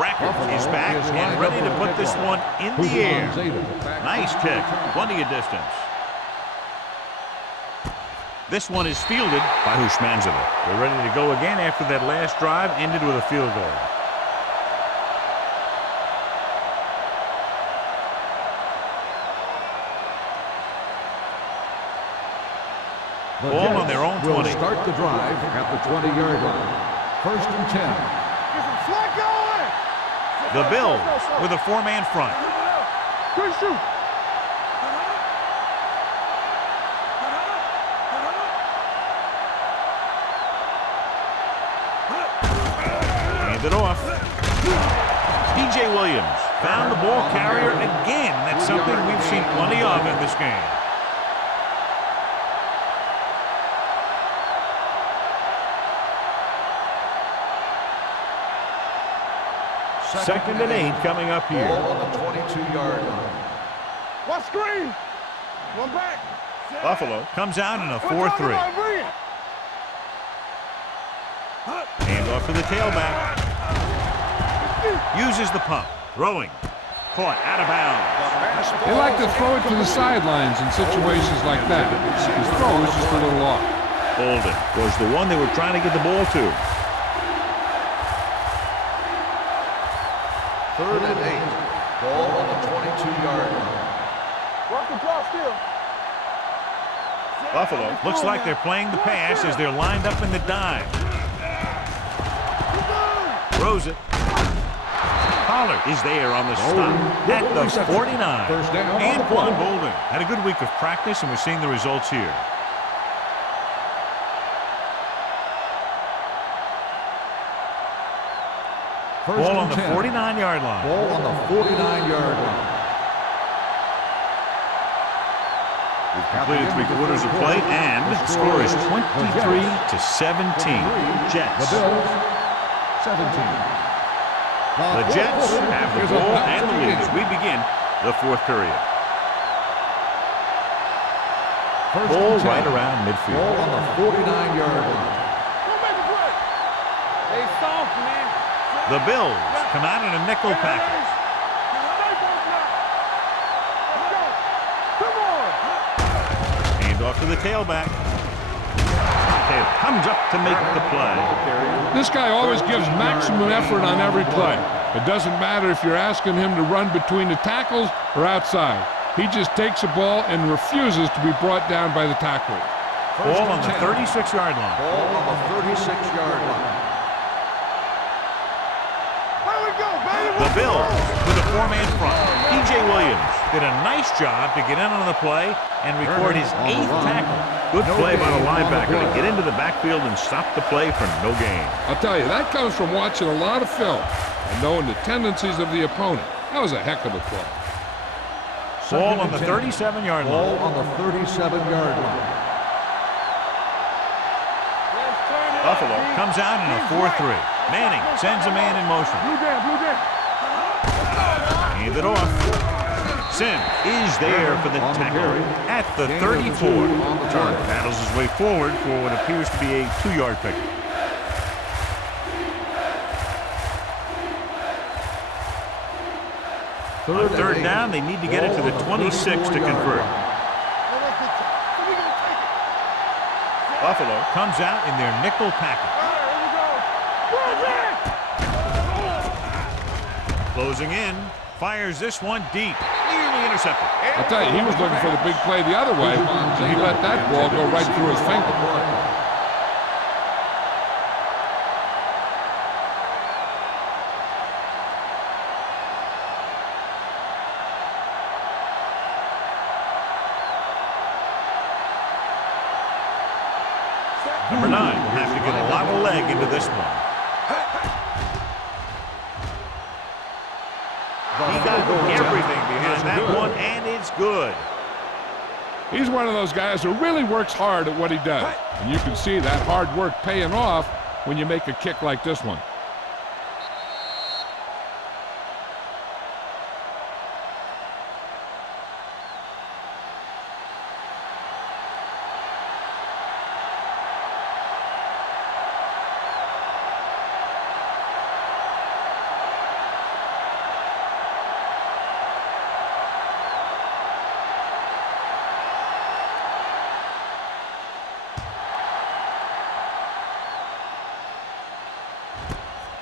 Rackett is back and ready to put this one in the air. Nice kick. Plenty of distance. This one is fielded by Hushmanzova. They're ready to go again after that last drive ended with a field goal. Ball on their own 20. Will start the drive at the 20-yard line. First and 10. Get some slack going. The Bills with a 4-man front. Good shoot. Hand it off. DJ Williams found the ball carrier again. That's something we've seen plenty of in this game. Second and 8 coming up here. Ball on the 22-yard line. One screen. One back. Buffalo comes out in a 4-3. Hand off to the tailback. Uses the pump. Throwing. Caught out of bounds. They like to throw it to the sidelines in situations like that. His throw is just a little off. Holding was the one they were trying to get the ball to. 3rd and 8. Ball on the 22-yard line. Watch the draw still. Buffalo looks like they're playing the pass as they're lined up in the dime. Throws it. Pollard is there on the stop at the 49. First down. Antoine Bolden had a good week of practice, and we're seeing the results here. Ball on the 49-yard line. Ball on the 49-yard line. We've completed 3/4 of play, and the score is 23-17. Jets. The Bills, 17. The Jets have the ball and the lead as we begin the 4th period. Ball right around midfield. Ball on the 49-yard line. They soft, man. The Bills come out in a nickel package. Hand off to the tailback. Taylor comes up to make the play. This guy always gives maximum effort on every play. It doesn't matter if you're asking him to run between the tackles or outside. He just takes the ball and refuses to be brought down by the tackler. Ball on the 36-yard line. Ball on the 36-yard line. The Bills with a 4-man front. P.J. Williams did a nice job to get in on the play and record his 8th tackle. Good play by the linebacker to get into the backfield and stop the play for no gain. I'll tell you, that comes from watching a lot of film and knowing the tendencies of the opponent. That was a heck of a play. Ball on the 37-yard line. Ball on the 37-yard line. Let's turn it Buffalo up, D. comes out in a 4-3. Manning sends a man in motion. Blue down, blue down. Hand it off. Sim is there for the tackle at the 34. Turner battles his way forward for what appears to be a 2-yard pickup. On 3rd down, they need to get it to the 26 to convert. Buffalo comes out in their nickel package. Closing in, fires this one deep, nearly intercepted. I'll tell you, he was looking for the big play the other way, so he let that ball go right through his finger. Number 9 will have to get a lot of leg into this one. He got everything behind that one, and it's good. He's one of those guys who really works hard at what he does. And you can see that hard work paying off when you make a kick like this one.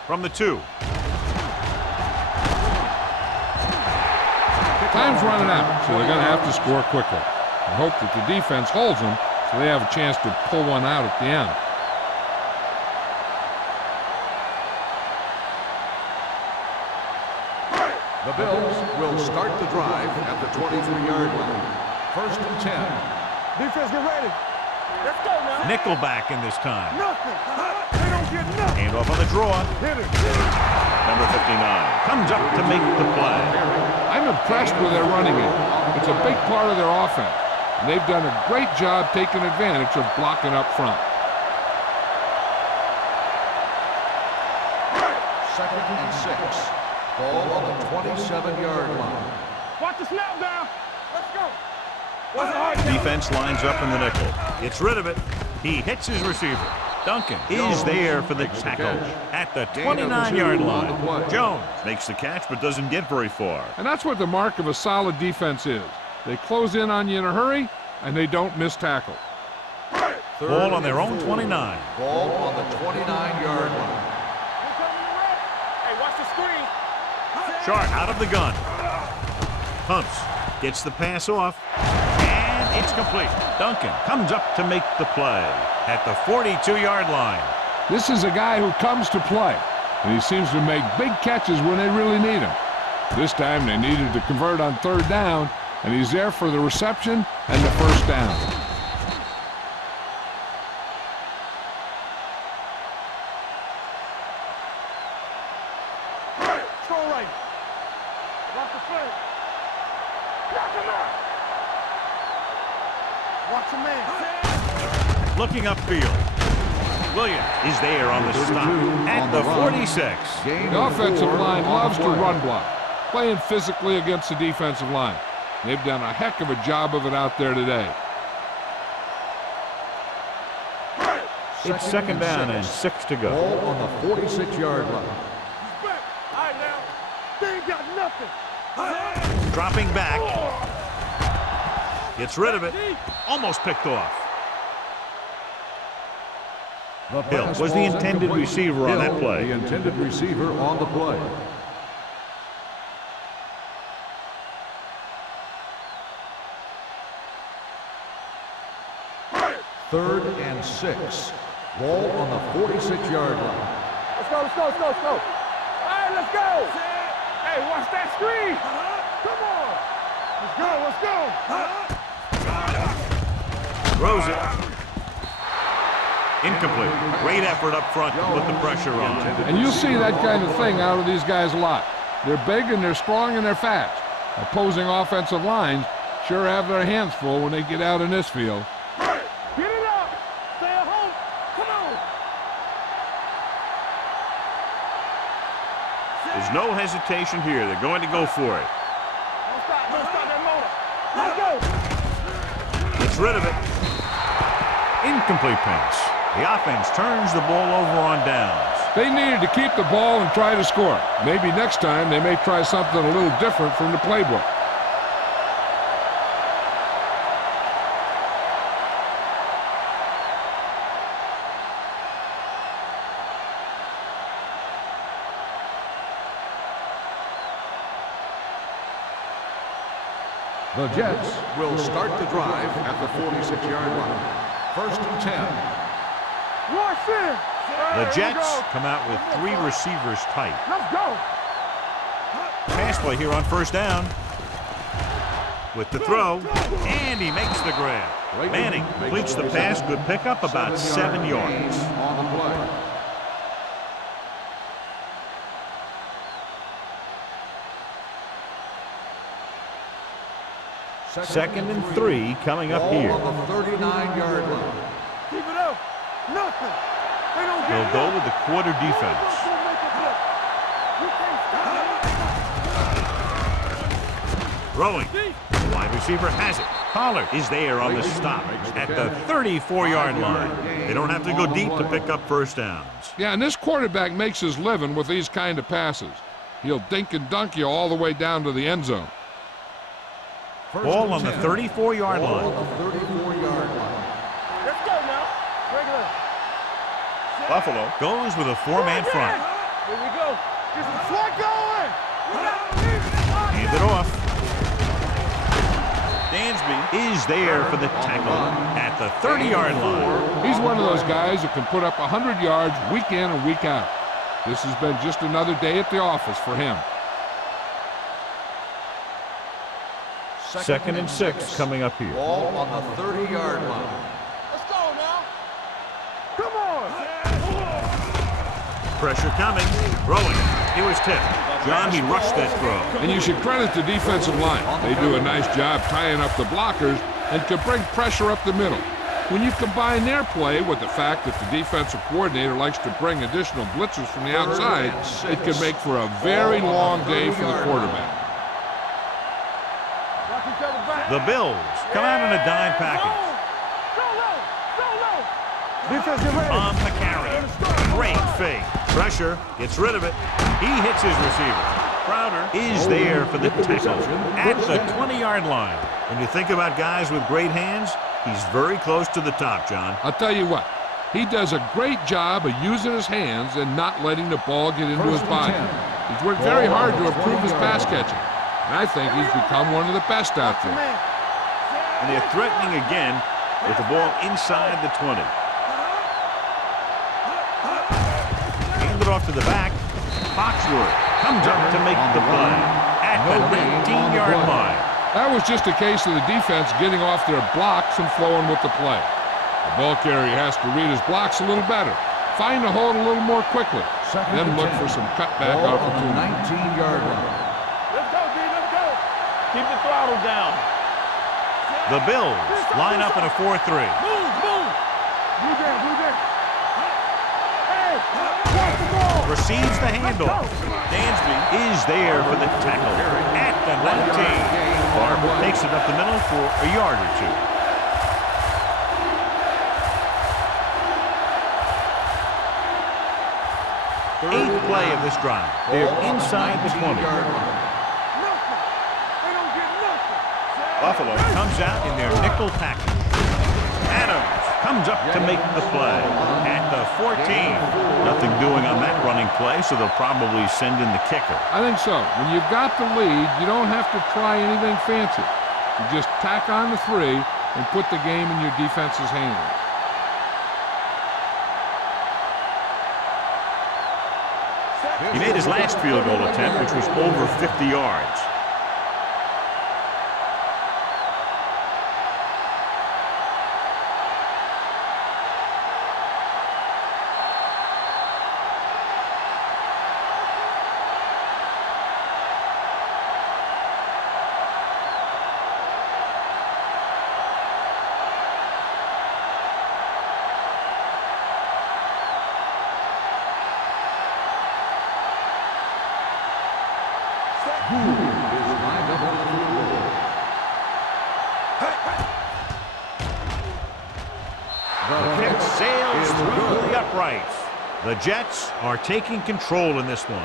From the 2. Time's running out, so they're going to have to score quickly. And hope that the defense holds them so they have a chance to pull one out at the end. The Bills will start the drive at the 23-yard line. 1st and 10. Defense, get ready. Let's go now. Nickelback in this time. Nothing. They don't get nothing. Hand off on the draw. Hit it. Number 59 comes up to make the play. I'm impressed with their running game. It's a big part of their offense. And they've done a great job taking advantage of blocking up front. 2nd and 6. Ball on the 27-yard line. Watch the snap down. Let's go. Defense lines up in the nickel. Gets rid of it. He hits his receiver. Duncan is there for the tackle at the 29-yard line. Jones makes the catch but doesn't get very far. And that's what the mark of a solid defense is. They close in on you in a hurry, and they don't miss tackle. Ball on their own 29. Ball on the 29-yard line. Hey, watch the screen. Short out of the gun. Pumps. Gets the pass off. And it's complete. Duncan comes up to make the play at the 42-yard line. This is a guy who comes to play, and he seems to make big catches when they really need him. This time they needed to convert on third down, and he's there for the reception and the first down. Throw right. Watch the front. Knock him out. Watch him man. Looking upfield. Williams is there on the stop at the 46. The offensive line loves to run block, playing physically against the defensive line. They've done a heck of a job of it out there today. It's second down and 6 to go. Ball on the 46-yard line. He's back. All right, now. They ain't got nothing. Dropping back. Gets rid of it. Almost picked off. Hill was the intended receiver on that play. The intended receiver on the play. Third and 6. Ball on the 46-yard line. Let's go, let's go, let's go, let's go. All right, let's go. Hey, watch that screen. Come on. Let's go, let's go. Throws it. Incomplete. Great effort up front to put the pressure on. And you'll see that kind of thing out of these guys a lot. They're big and they're strong and they're fast. Opposing offensive lines sure have their hands full when they get out in this field. Get it up. Stay at home. Come on. There's no hesitation here. They're going to go for it. Don't stop that motor. Let's go. Gets rid of it. Incomplete pass. The offense turns the ball over on downs. They needed to keep the ball and try to score. Maybe next time they may try something a little different from the playbook. The Jets will start the drive at the 46-yard line. First and 10. Rush in. The Jets come out with 3 receivers tight. Let's go. Pass play here on first down. With the throw, and he makes the grab. Manning completes the pass. Good pickup, about 7 yards. On the play. Second and 3 coming up here. Ball on the 39-yard line. Keep it up. Nothing. They don't get They'll go with the quarter defense. Throwing. Wide receiver has it. Pollard is there on the stop at the 34-yard line. They don't have to go deep to pick up first downs. Yeah, and this quarterback makes his living with these kind of passes. He'll dink and dunk you all the way down to the end zone. Ball on the 34-yard line. On the 34-yard line. Let's go now. Regular. Buffalo goes with a 4-man front. Here we go. Get some slot going. Hand it off. Dansby is there for the tackle at the 30-yard line. He's one of those guys who can put up 100 yards week in and week out. This has been just another day at the office for him. Second and 6 coming up here. Ball on the 30-yard line. Let's go now. Come on. Pressure coming. Throwing. It was tipped. John, he rushed that throw. And you should credit the defensive line. They do a nice job tying up the blockers and can bring pressure up the middle. When you combine their play with the fact that the defensive coordinator likes to bring additional blitzers from the outside, it can make for a very long day for the quarterback. The Bills come out in a dime package. Defense, get ready. On the carry. Great fake. Pressure. Gets rid of it. He hits his receiver. Crowder is there for the tackle at the 20-yard line. When you think about guys with great hands, He's very close to the top, John. I'll tell you what, he does a great job of using his hands and not letting the ball get into his body. He's worked very hard to improve his pass catching, and I think he's become one of the best out there. And they're threatening again with the ball inside the 20. Hand it off to the back. Foxworth comes up to make the play at the 19-yard line. That was just a case of the defense getting off their blocks and flowing with the play. The ball carrier has to read his blocks a little better, find the hole a little more quickly, then look for some cutback opportunity. 19-yard line. Let's go, D. Let's go. Keep the throttle down. The Bills line up in a 4-3. Move, move. Blue Jam. Hey, watch the ball. Receives the handoff. Dansby is there for the tackle at the 19. Barber takes it up the middle for a yard or two. Eighth play of this drive. They're inside the 20. Nothing. They don't get nothing. Buffalo comes out in their nickel package. Adams comes up to make the play at the 14. Nothing doing on that running play, so they'll probably send in the kicker. I think so. When you've got the lead, you don't have to try anything fancy. You just tack on the 3 and put the game in your defense's hands. He made his last field goal attempt, which was over 50 yards. The kick sails through the uprights. The Jets are taking control in this one.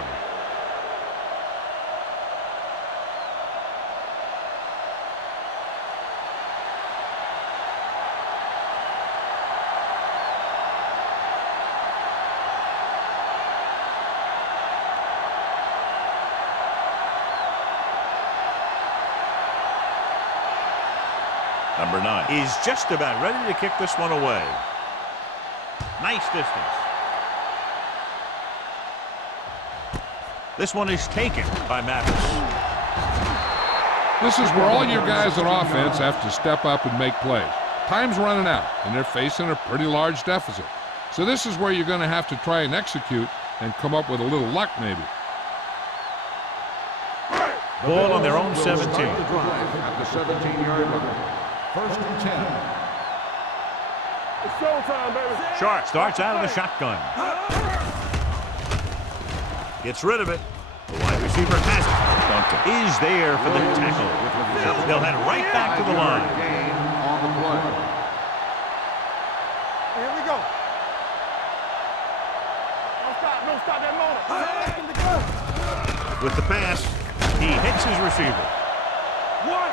Number 9 is just about ready to kick this one away. Nice distance. This one is taken by Mathis. This is where all your guys on offense have to step up and make plays. Time's running out, and they're facing a pretty large deficit. So this is where you're going to have to try and execute and come up with a little luck maybe. Ball on their own 17. At the 17-yard line. First and 10. It's showtime, baby. Sharp starts out of the shotgun. Gets rid of it. The wide receiver has it. Is there for the tackle. They'll head right back to the line. Gain on the play. Here we go. Don't stop that motor. With the pass, he hits his receiver.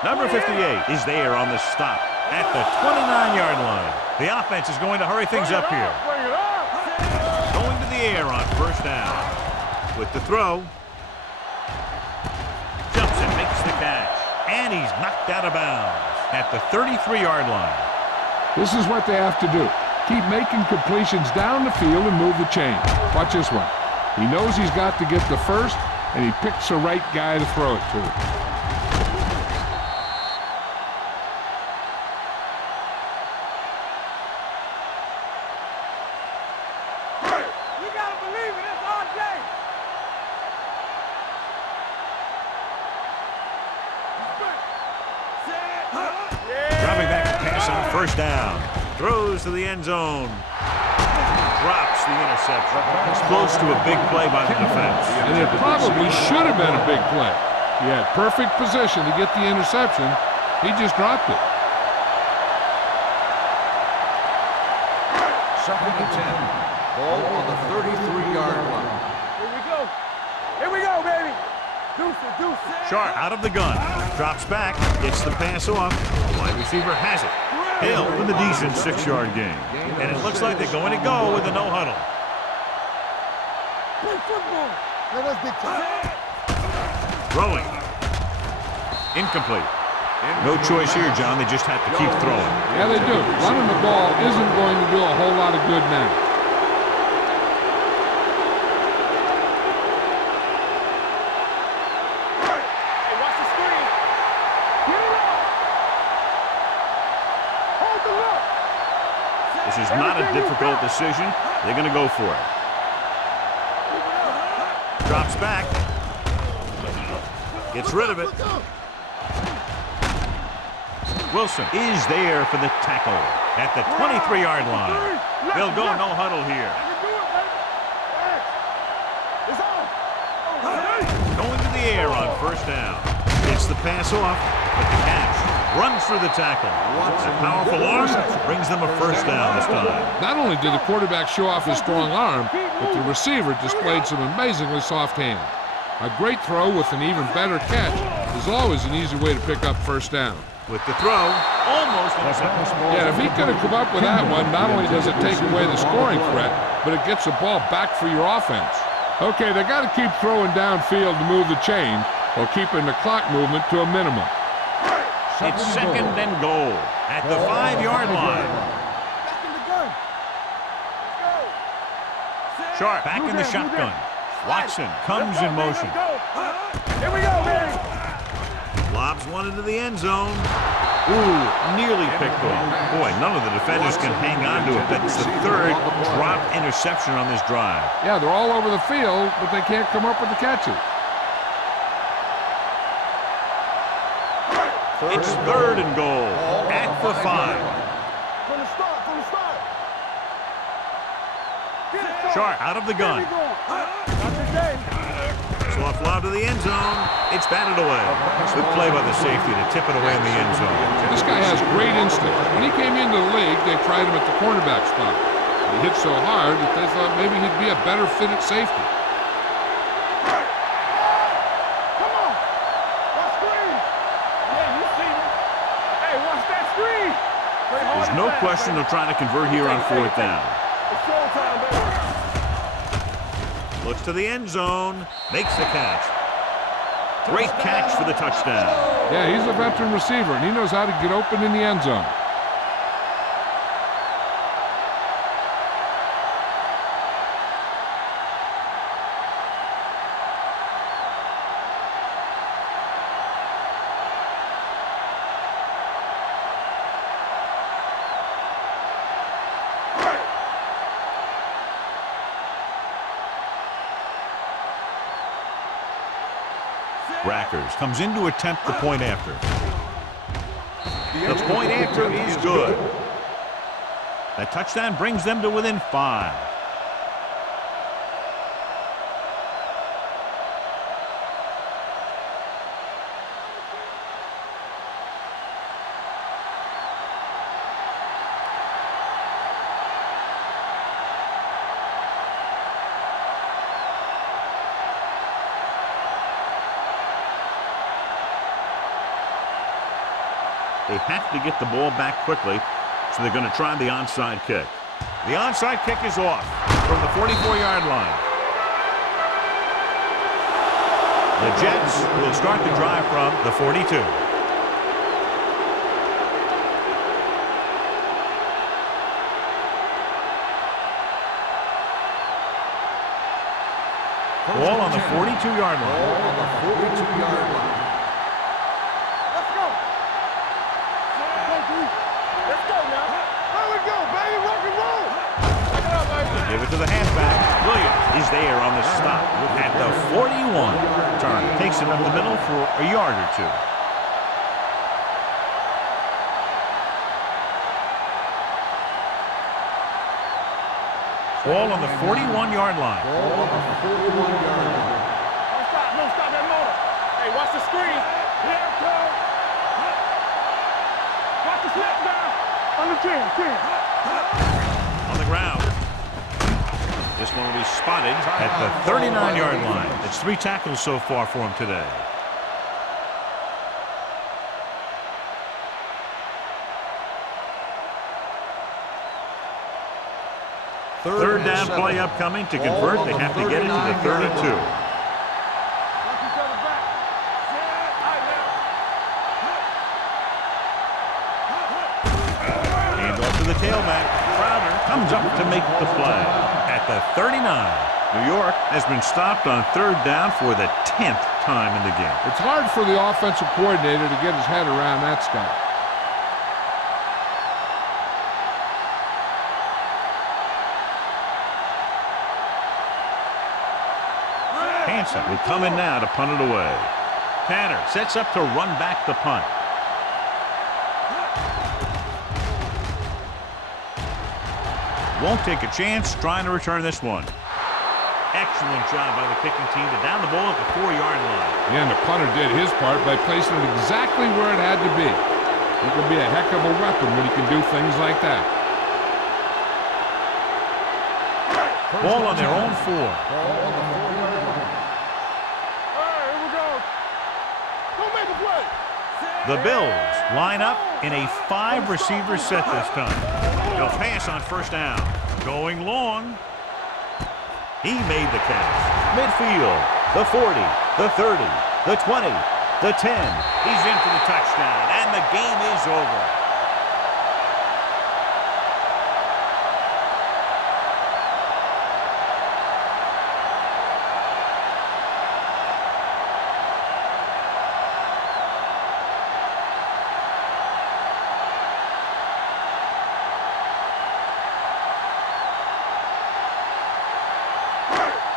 Number 58 is there on the stop at the 29-yard line. The offense is going to hurry things up here. Bring it up. Going to the air on first down. With the throw. Jumps and makes the catch. And he's knocked out of bounds at the 33-yard line. This is what they have to do. Keep making completions down the field and move the chain. Watch this one. He knows he's got to get the first, and he picks the right guy to throw it to. First down. Throws to the end zone. Drops the interception. It's close to a big play by the defense. And it probably should have been a big play. He had perfect position to get the interception. He just dropped it. Second and 10. Ball on the 33-yard line. Here we go, baby. Deuce it. Sharp out of the gun. Drops back. Gets the pass off. The wide receiver has it. Hale with a decent 6-yard gain. And it looks like they're going to go with a no huddle. Play football. Let us dictate. Throwing. Incomplete. No choice here, John. They just have to keep throwing. Yeah, they do. Running the ball isn't going to do a whole lot of good now. Hey, watch the screen. Get it up. Hold the look. This is not a difficult decision. They're going to go for it. Drops back. Gets rid of it. Wilson is there for the tackle at the 23-yard line. They'll go no huddle here. Going to the air on first down. Gets the pass off, but the catch runs through the tackle. A powerful arm brings them a first down this time. Not only did the quarterback show off his strong arm, but the receiver displayed some amazingly soft hands. A great throw with an even better catch is always an easy way to pick up first down. With the throw, almost intercepted. Yeah, if he could have come up with that one, not only does it take away the scoring threat, but it gets the ball back for your offense. Okay, they got to keep throwing downfield to move the chain while keeping the clock movement to a minimum. It's second and goal at the 5-yard line. Back in the gun. Sharp back in the shotgun. Watson comes in motion. Here we go, man. Lobs one into the end zone. Ooh, nearly picked off. Boy, none of the defenders can hang on to it. That's the third dropped interception on this drive. Yeah, they're all over the field, but they can't come up with the catches. It's third and goal at the 5. From the start, from the start. Sharp out of the gun. Not Soft lob to the end zone. It's batted away. Good play by the safety to tip it away in the end zone. This guy has great instinct. When he came into the league, they tried him at the cornerback spot. He hit so hard that they thought maybe he'd be a better fit at safety. Come on. That screen. Yeah, you see me. Hey, watch that screen. There's no question they're trying to convert here on 4th down. It's showtime, baby. Looks to the end zone. Makes the catch. Great catch for the touchdown. Yeah, he's a veteran receiver, and he knows how to get open in the end zone. Rackers comes in to attempt the point after. The point after is good. That touchdown brings them to within 5. They have to get the ball back quickly, so they're going to try the onside kick. The onside kick is off from the 44-yard line. The Jets will start the drive from the 42. Ball on the 42-yard line. On the 42-yard line. Let's go. Let's go now. There we go, baby. Rock and roll. They give it to the halfback. Williams is there on the stop at the 41. Turn takes it up the middle for a yard or two. Ball on the 41-yard line. Ball on the 41-yard line. Don't stop that motor. Hey, watch the screen. Here it comes. Watch the snap down. Under 10. On the ground. This one will be spotted at the 39-yard line. It's 3 tackles so far for him today. Third down play upcoming. To convert, they have to get it to the 32. Hand off to the tailback. Crowder comes up to make the play at the 39. New York has been stopped on third down for the 10th time in the game. It's hard for the offensive coordinator to get his head around that stuff. Hansen will come in now to punt it away. Tanner sets up to run back the punt. Won't take a chance trying to return this one. Excellent job by the kicking team to down the ball at the 4-yard line. Yeah, and the punter did his part by placing it exactly where it had to be. He can be a heck of a weapon when he can do things like that. Ball on their own 4. All right, here we go. Go make a play. The Bills line up in a 5-receiver set this time. They'll pass on first down. Going long. He made the catch. Midfield, the 40, the 30, the 20, the 10. He's in for the touchdown, and the game is over.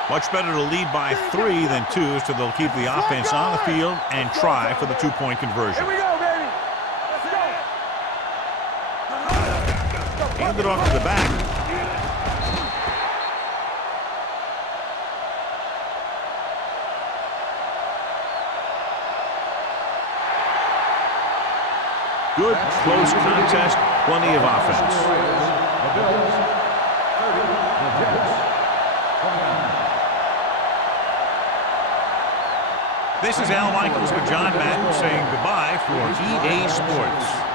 Much better to lead by 3 than 2, so they'll keep the offense on the field and try for the 2-point conversion. Here we go, baby. Let's go. Hand it off to the back. Good, close contest, plenty of offense. The Bills, 30, the Jets, 29. This is Al Michaels with John Madden saying goodbye for EA Sports.